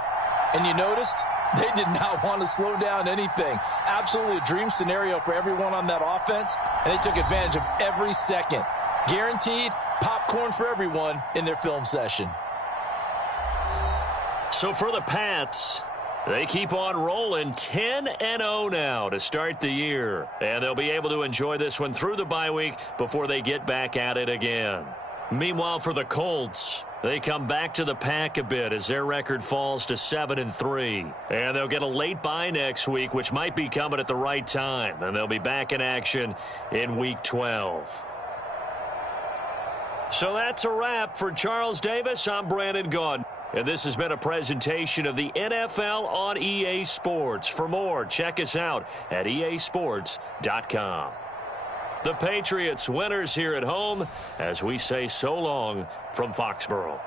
and you noticed they did not want to slow down anything. Absolutely a dream scenario for everyone on that offense, and they took advantage of every second. Guaranteed popcorn for everyone in their film session. So for the Pats, they keep on rolling 10-0 now to start the year. And they'll be able to enjoy this one through the bye week before they get back at it again. Meanwhile, for the Colts, they come back to the pack a bit as their record falls to 7-3. And they'll get a late bye next week, which might be coming at the right time. And they'll be back in action in Week 12. So that's a wrap. For Charles Davis, I'm Brandon Gaudin. And this has been a presentation of the NFL on EA Sports. For more, check us out at easports.com. The Patriots winners here at home as we say so long from Foxborough.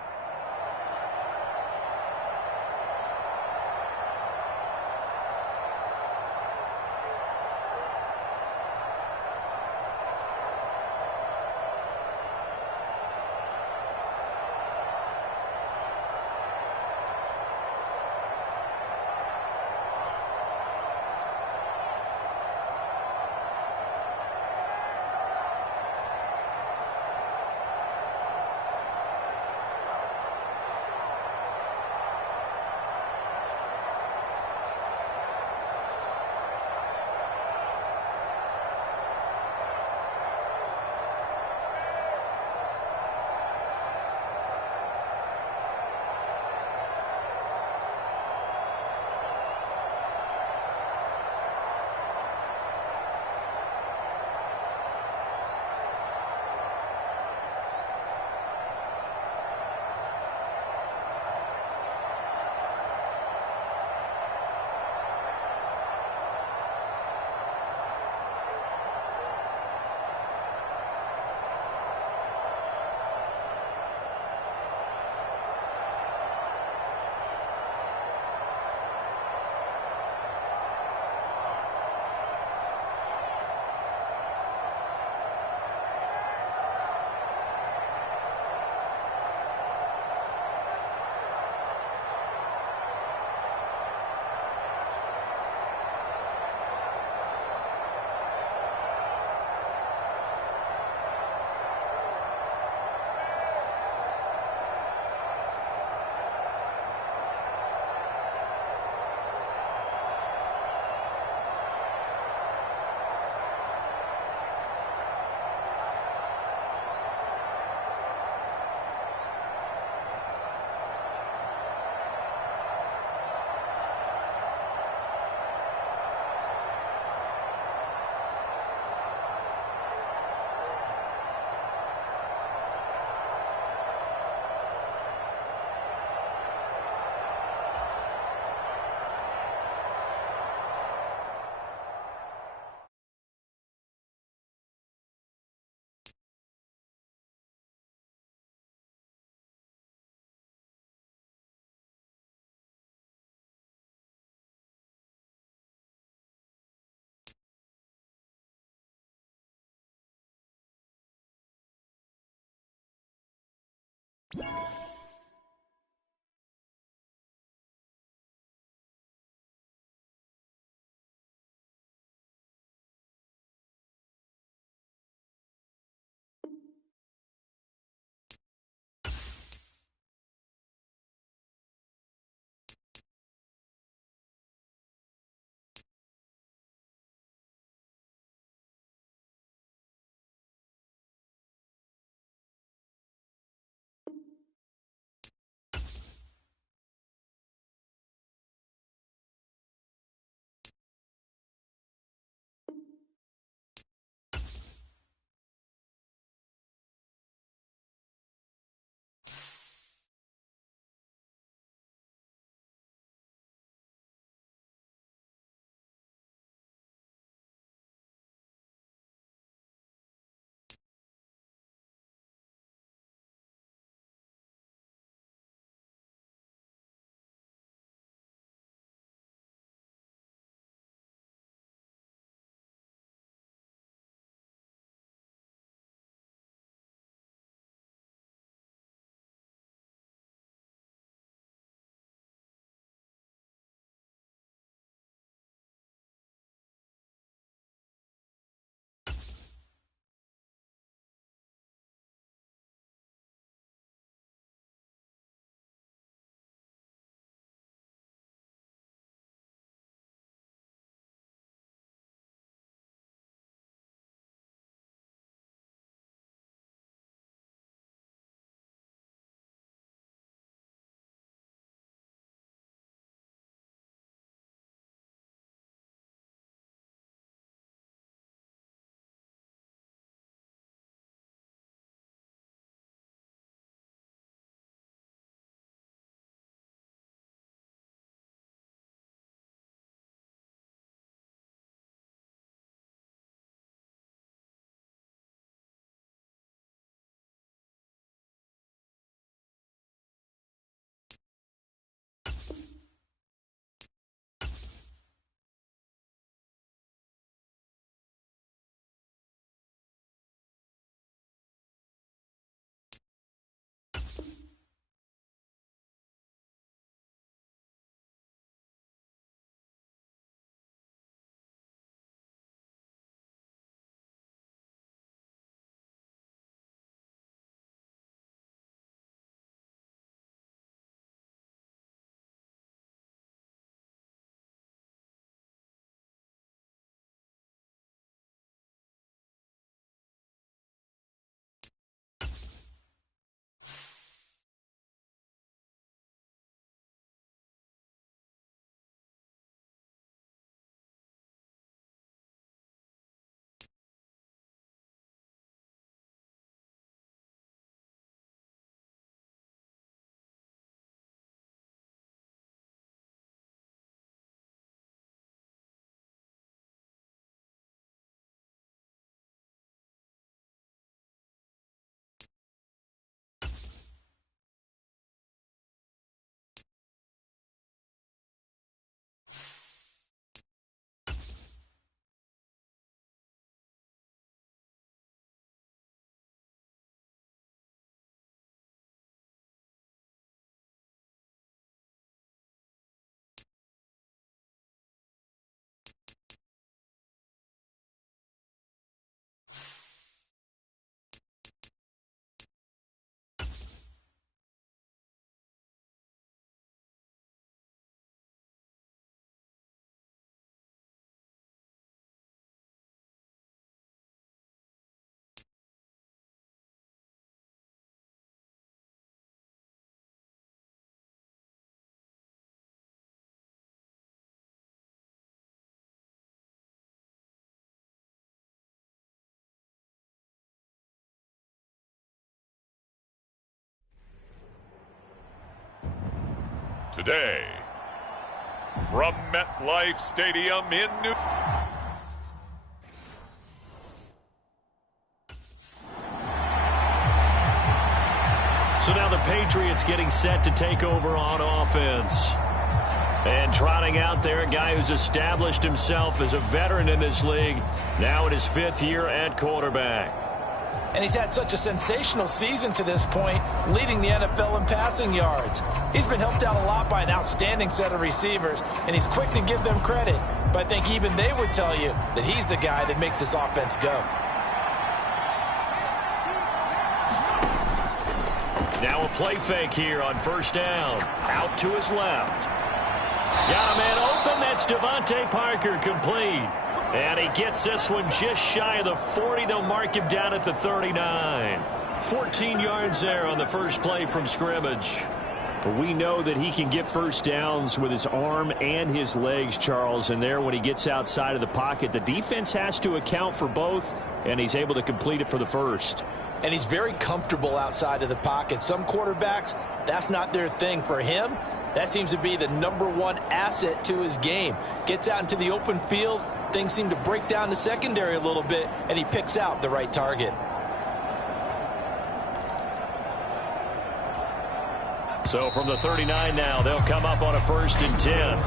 Today, from MetLife Stadium in New So now the Patriots getting set to take over on offense. And trotting out there, a guy who's established himself as a veteran in this league, now in his 5th year at quarterback. And he's had such a sensational season to this point, leading the NFL in passing yards. He's been helped out a lot by an outstanding set of receivers, and he's quick to give them credit. But I think even they would tell you that he's the guy that makes this offense go. Now a play fake here on first down. Out to his left. Got a man open. That's Devontae Parker, complete. And he gets this one just shy of the 40. They'll mark him down at the 39. 14 yards there on the first play from scrimmage. But we know that he can get first downs with his arm and his legs, Charles. And there, when he gets outside of the pocket, the defense has to account for both, and he's able to complete it for the first. And he's very comfortable outside of the pocket. Some quarterbacks, that's not their thing. For him, that seems to be the #1 asset to his game. Gets out into the open field, things seem to break down the secondary a little bit, and he picks out the right target. So from the 39 now, they'll come up on a 1st and 10.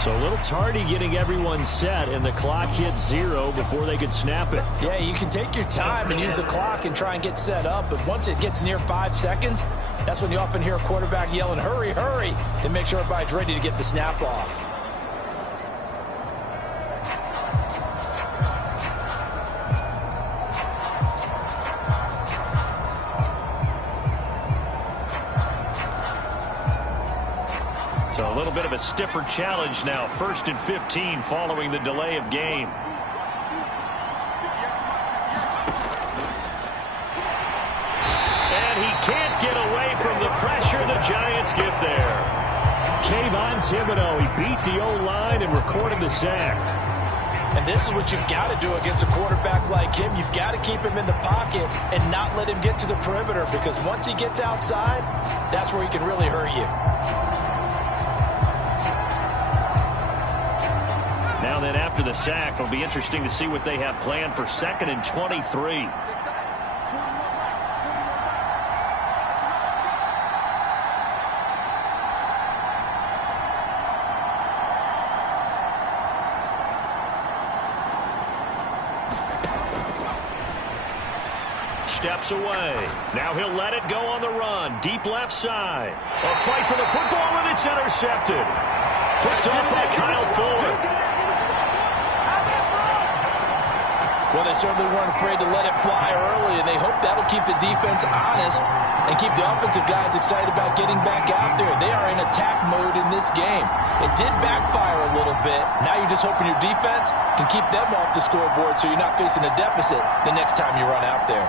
So a little tardy getting everyone set, and the clock hits 0 before they could snap it. Yeah, you can take your time and use the clock and try and get set up, but once it gets near 5 seconds, that's when you often hear a quarterback yelling, hurry, hurry, to make sure everybody's ready to get the snap off. So a little bit of a stiffer challenge now. 1st and 15 following the delay of game. And he can't get away from the pressure. The Giants get there. Kayvon Thibodeau, he beat the O-line and recorded the sack. And this is what you've got to do against a quarterback like him. You've got to keep him in the pocket and not let him get to the perimeter, because once he gets outside, that's where he can really hurt you. Now then, after the sack, it'll be interesting to see what they have planned for 2nd and 23. Steps away. Now he'll let it go on the run. Deep left side. A fight for the football, and it's intercepted. Picked up by Kyle Fuller. Well, they certainly weren't afraid to let it fly early, and they hope that'll keep the defense honest and keep the offensive guys excited about getting back out there. They are in attack mode in this game. It did backfire a little bit. Now you're just hoping your defense can keep them off the scoreboard so you're not facing a deficit the next time you run out there.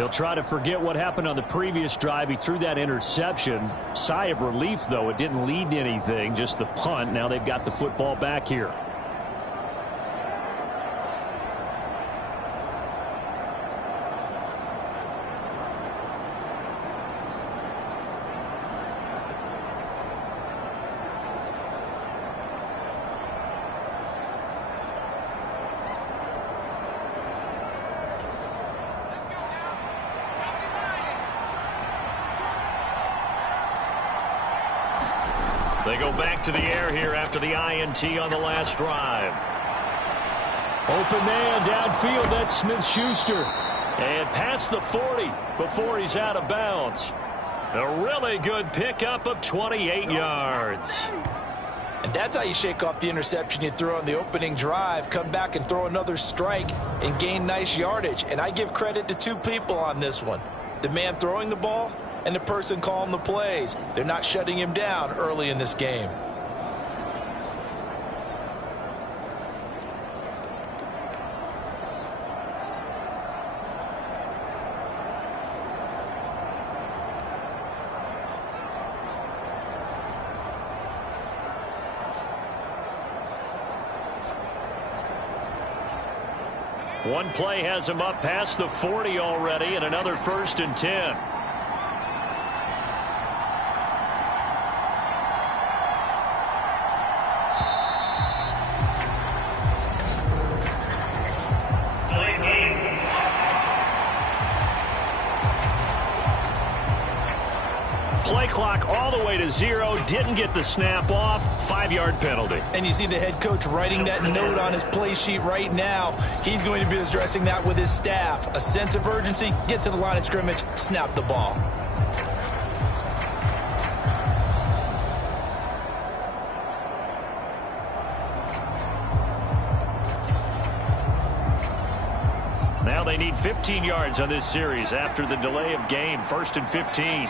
He'll try to forget what happened on the previous drive. He threw that interception. Sigh of relief, though. It didn't lead to anything, just the punt. Now they've got the football back here. They go back to the air here after the INT on the last drive. Open man downfield. That's Smith-Schuster. And past the 40 before he's out of bounds. A really good pickup of 28 yards. And that's how you shake off the interception you threw on the opening drive. Come back and throw another strike and gain nice yardage. And I give credit to two people on this one. The man throwing the ball and the person calling the plays. They're not shutting him down early in this game. One play has him up past the 40 already, and another 1st and 10. Play clock all the way to 0. Didn't get the snap off. 5-yard penalty. And you see the head coach writing that note on his play sheet right now. He's going to be addressing that with his staff. A sense of urgency, get to the line of scrimmage, snap the ball. Now they need 15 yards on this series after the delay of game. 1st and 15.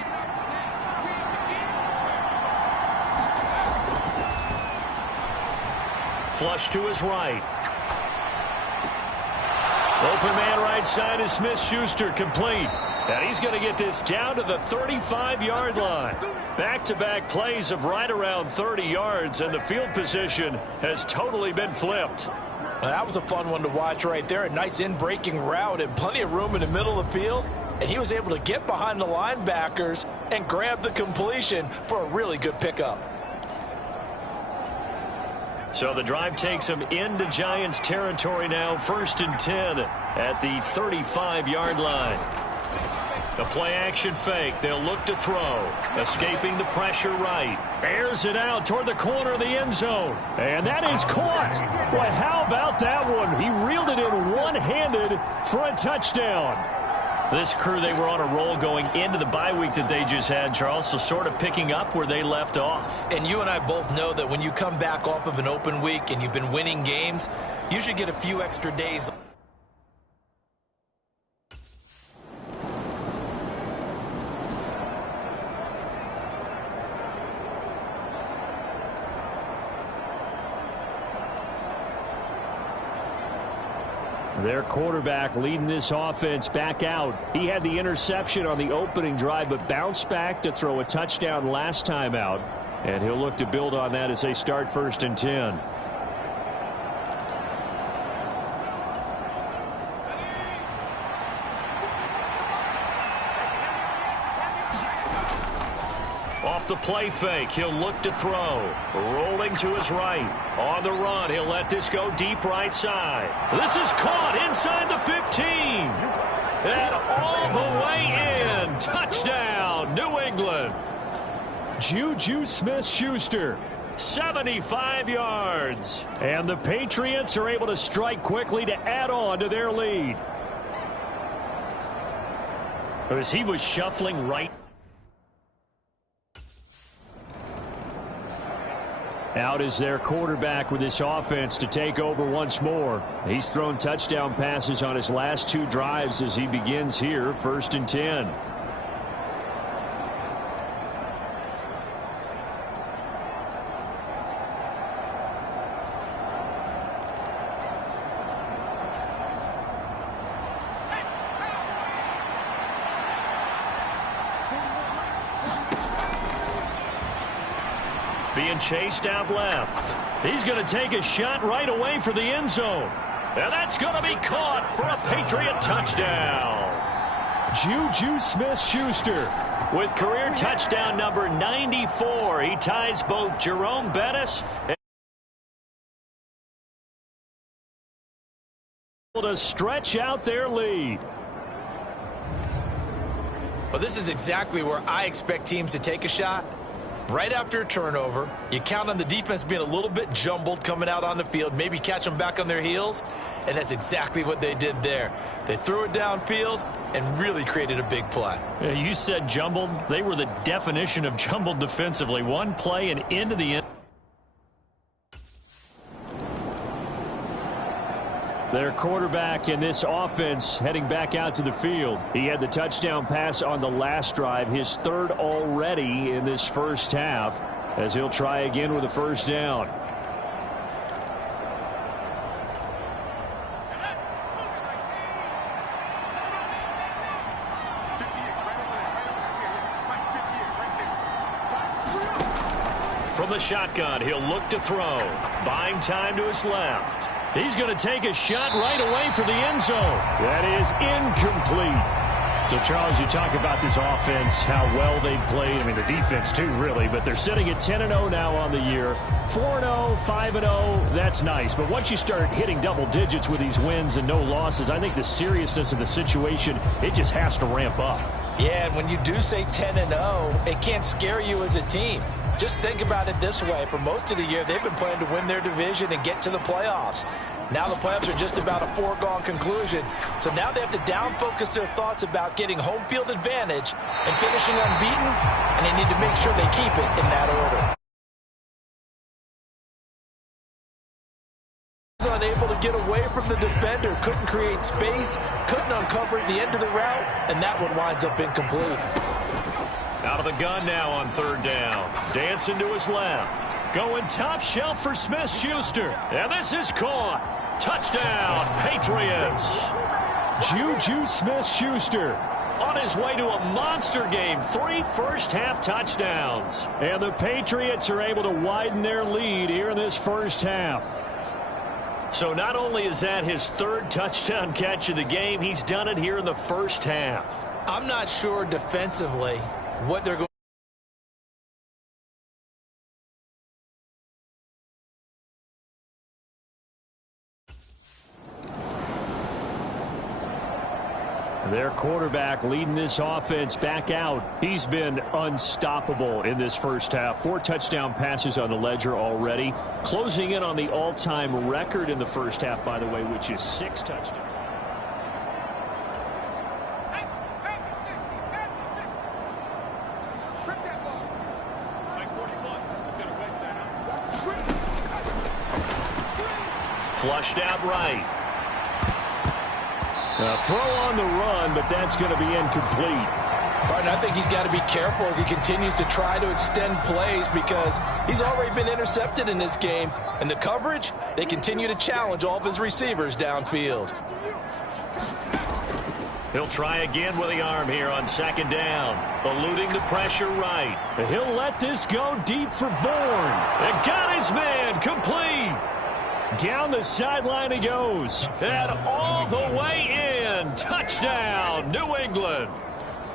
Flush to his right. Open man right side is Smith-Schuster, complete. And he's going to get this down to the 35-yard line. Back-to-back plays of right around 30 yards, and the field position has totally been flipped. Well, that was a fun one to watch right there. A nice in-breaking route and plenty of room in the middle of the field. And he was able to get behind the linebackers and grab the completion for a really good pickup. So the drive takes him into Giants territory now. 1st and 10 at the 35-yard line. The play-action fake. They'll look to throw. Escaping the pressure right. Airs it out toward the corner of the end zone. And that is caught. Boy, how about that one? He reeled it in one-handed for a touchdown. This crew, they were on a roll going into the bye week that they just had, Charles, so sort of picking up where they left off. And you and I both know that when you come back off of an open week and you've been winning games, you should get a few extra days. Their quarterback leading this offense back out. He had the interception on the opening drive, but bounced back to throw a touchdown last time out. And he'll look to build on that as they start 1st and 10. Off the play fake, he'll look to throw. Rolling to his right. On the run, he'll let this go deep right side. This is caught inside the 15. And all the way in. Touchdown, New England. Juju Smith-Schuster. 75 yards. And the Patriots are able to strike quickly to add on to their lead. As he was shuffling right. Out is their quarterback with this offense to take over once more. He's thrown touchdown passes on his last 2 drives as he begins here, 1st and 10. being chased out left. He's going to take a shot right away for the end zone. And that's going to be caught for a Patriot touchdown. Juju Smith-Schuster with career touchdown number 94. He ties both Jerome Bettis and to stretch out their lead. Well, this is exactly where I expect teams to take a shot. Right after a turnover, you count on the defense being a little bit jumbled coming out on the field, maybe catch them back on their heels, and that's exactly what they did there. They threw it downfield and really created a big play. Yeah, you said jumbled. They were the definition of jumbled defensively. One play and into the end. Their quarterback in this offense heading back out to the field. He had the touchdown pass on the last drive, his third already in this first half, as he'll try again with a first down. from the shotgun, he'll look to throw. Buying time to his left. He's going to take a shot right away for the end zone. That is incomplete. So, Charles, you talk about this offense, how well they've played. I mean, the defense, too, really. But they're sitting at 10-0 now on the year. 4-0, 5-0, that's nice. But once you start hitting double digits with these wins and no losses, I think the seriousness of the situation, it just has to ramp up. Yeah, and when you do say 10-0, it can't scare you as a team. Just think about it this way. For most of the year, they've been playing to win their division and get to the playoffs. Now the playoffs are just about a foregone conclusion. So now they have to down-focus their thoughts about getting home field advantage and finishing unbeaten, and they need to make sure they keep it in that order. Unable to get away from the defender, couldn't create space, couldn't uncover the end of the route, and that one winds up incomplete. Out of the gun now on third down. Dancing to his left. Going top shelf for Smith-Schuster. And this is caught. Touchdown, Patriots. Juju Smith-Schuster on his way to a monster game. 3 first-half touchdowns. And the Patriots are able to widen their lead here in this first half. So not only is that his third touchdown catch of the game, he's done it here in the first half. I'm not sure defensively what they're going. Their quarterback leading this offense back out. He's been unstoppable in this first half. 4 touchdown passes on the ledger already. Closing in on the all-time record in the first half, by the way, which is 6 touchdowns. Flushed out right. A throw on the run, but that's going to be incomplete. Right, and I think he's got to be careful as he continues to try to extend plays because he's already been intercepted in this game. And the coverage, they continue to challenge all of his receivers downfield. He'll try again with the arm here on second down. Eluding the pressure right. He'll let this go deep for Bourne. And got his man complete. Down the sideline he goes. And all the way in. Touchdown, New England.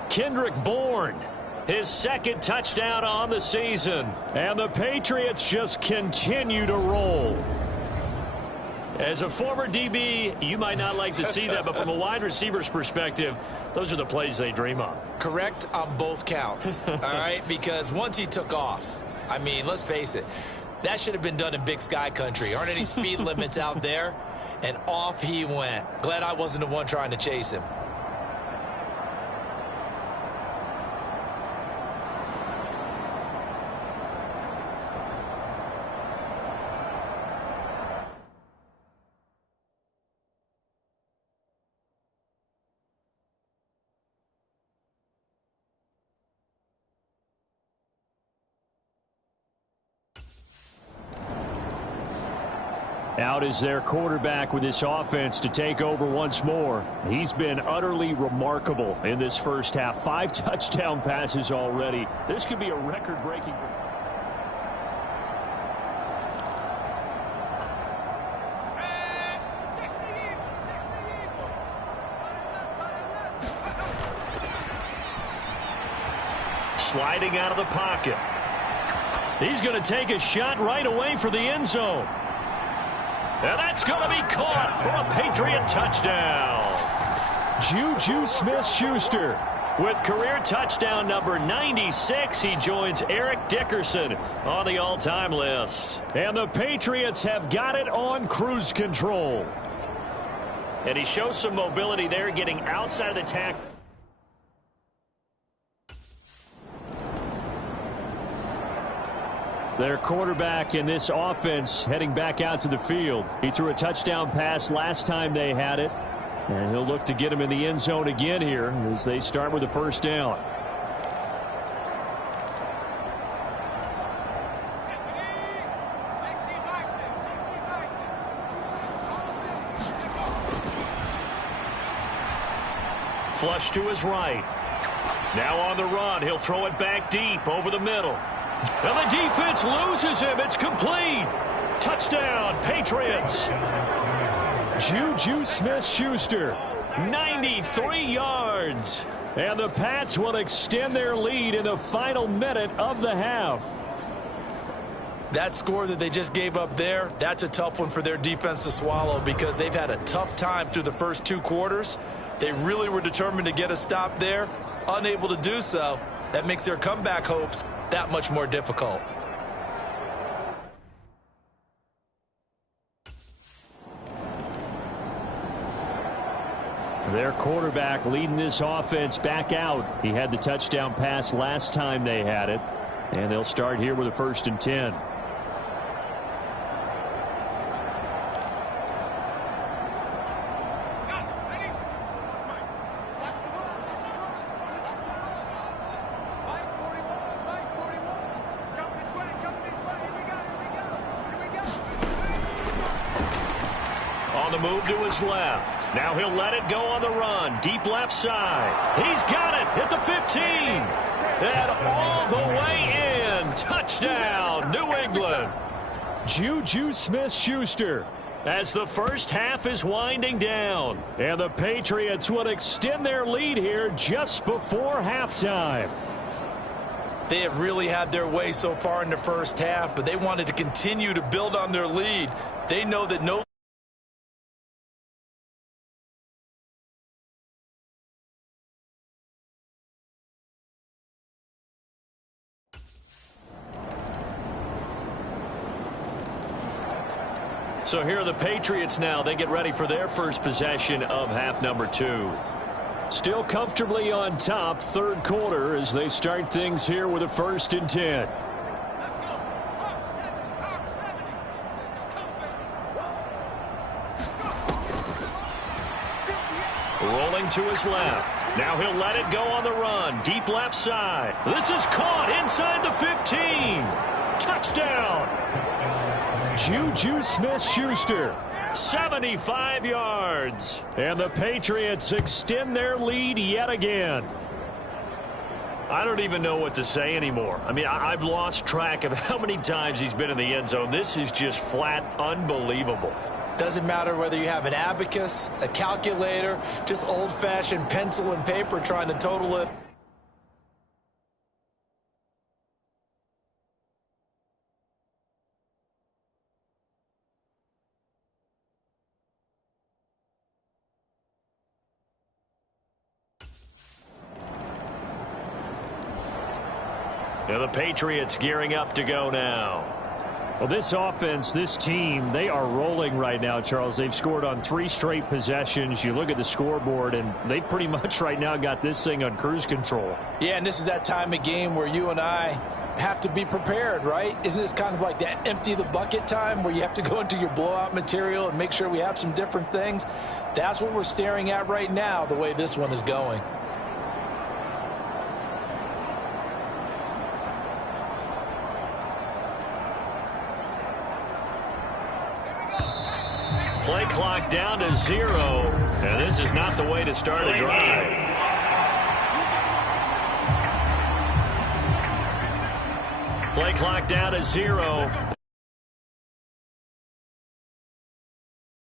Kendrick Bourne, his second touchdown on the season. And the Patriots just continue to roll. As a former DB, you might not like to see that, but from a wide receiver's perspective, those are the plays they dream of. Correct on both counts, all right? Because once he took off, I mean, let's face it, that should have been done in Big Sky country. Aren't any speed limits out there? And off he went. Glad I wasn't the one trying to chase him. Out is their quarterback with this offense to take over once more. He's been utterly remarkable in this first half. 5 touchdown passes already. This could be a record-breaking performance. sliding out of the pocket. He's going to take a shot right away for the end zone. And that's going to be caught for a Patriot touchdown. Juju Smith-Schuster. With career touchdown number 96, he joins Eric Dickerson on the all-time list. And the Patriots have got it on cruise control. And he shows some mobility there, getting outside of the tackle. Their quarterback in this offense heading back out to the field. He threw a touchdown pass last time they had it. And he'll look to get him in the end zone again here as they start with a first down. Flush to his right. Now on the run. He'll throw it back deep over the middle. And the defense loses him. It's complete. Touchdown, Patriots. Juju Smith-Schuster, 93 yards. And the Pats will extend their lead in the final minute of the half. That score that they just gave up there, that's a tough one for their defense to swallow because they've had a tough time through the first 2 quarters. They really were determined to get a stop there, unable to do so. That makes their comeback hopes that much more difficult. Their quarterback leading this offense back out. He had the touchdown pass last time they had it. And they'll start here with a 1st and 10. On the move to his left. Now he'll let it go on the run. Deep left side. He's got it at the 15. And all the way in. Touchdown, New England. Juju Smith-Schuster. As the first half is winding down. And the Patriots will extend their lead here just before halftime. They have really had their way so far in the first half, but they wanted to continue to build on their lead. They know that no So here are the Patriots now. They get ready for their first possession of half number 2. Still comfortably on top, 3rd quarter as they start things here with a 1st and 10. Rolling to his left. Now he'll let it go on the run. Deep left side. This is caught inside the 15. Touchdown. Juju Smith-Schuster. 75 yards. And the Patriots extend their lead yet again. I don't even know what to say anymore. I mean, I've lost track of how many times he's been in the end zone. This is just flat unbelievable. Doesn't matter whether you have an abacus, a calculator, just old-fashioned pencil and paper trying to total it. And the Patriots gearing up to go now. Well, this offense, this team, they are rolling right now, Charles. They've scored on 3 straight possessions. You look at the scoreboard, and they pretty much right now got this thing on cruise control. Yeah, and this is that time of game where you and I have to be prepared, right? Isn't this kind of like that empty the bucket time where you have to go into your blowout material and make sure we have some different things? That's what we're staring at right now, the way this one is going. Play clock down to 0, and this is not the way to start a drive. Play clock down to 0.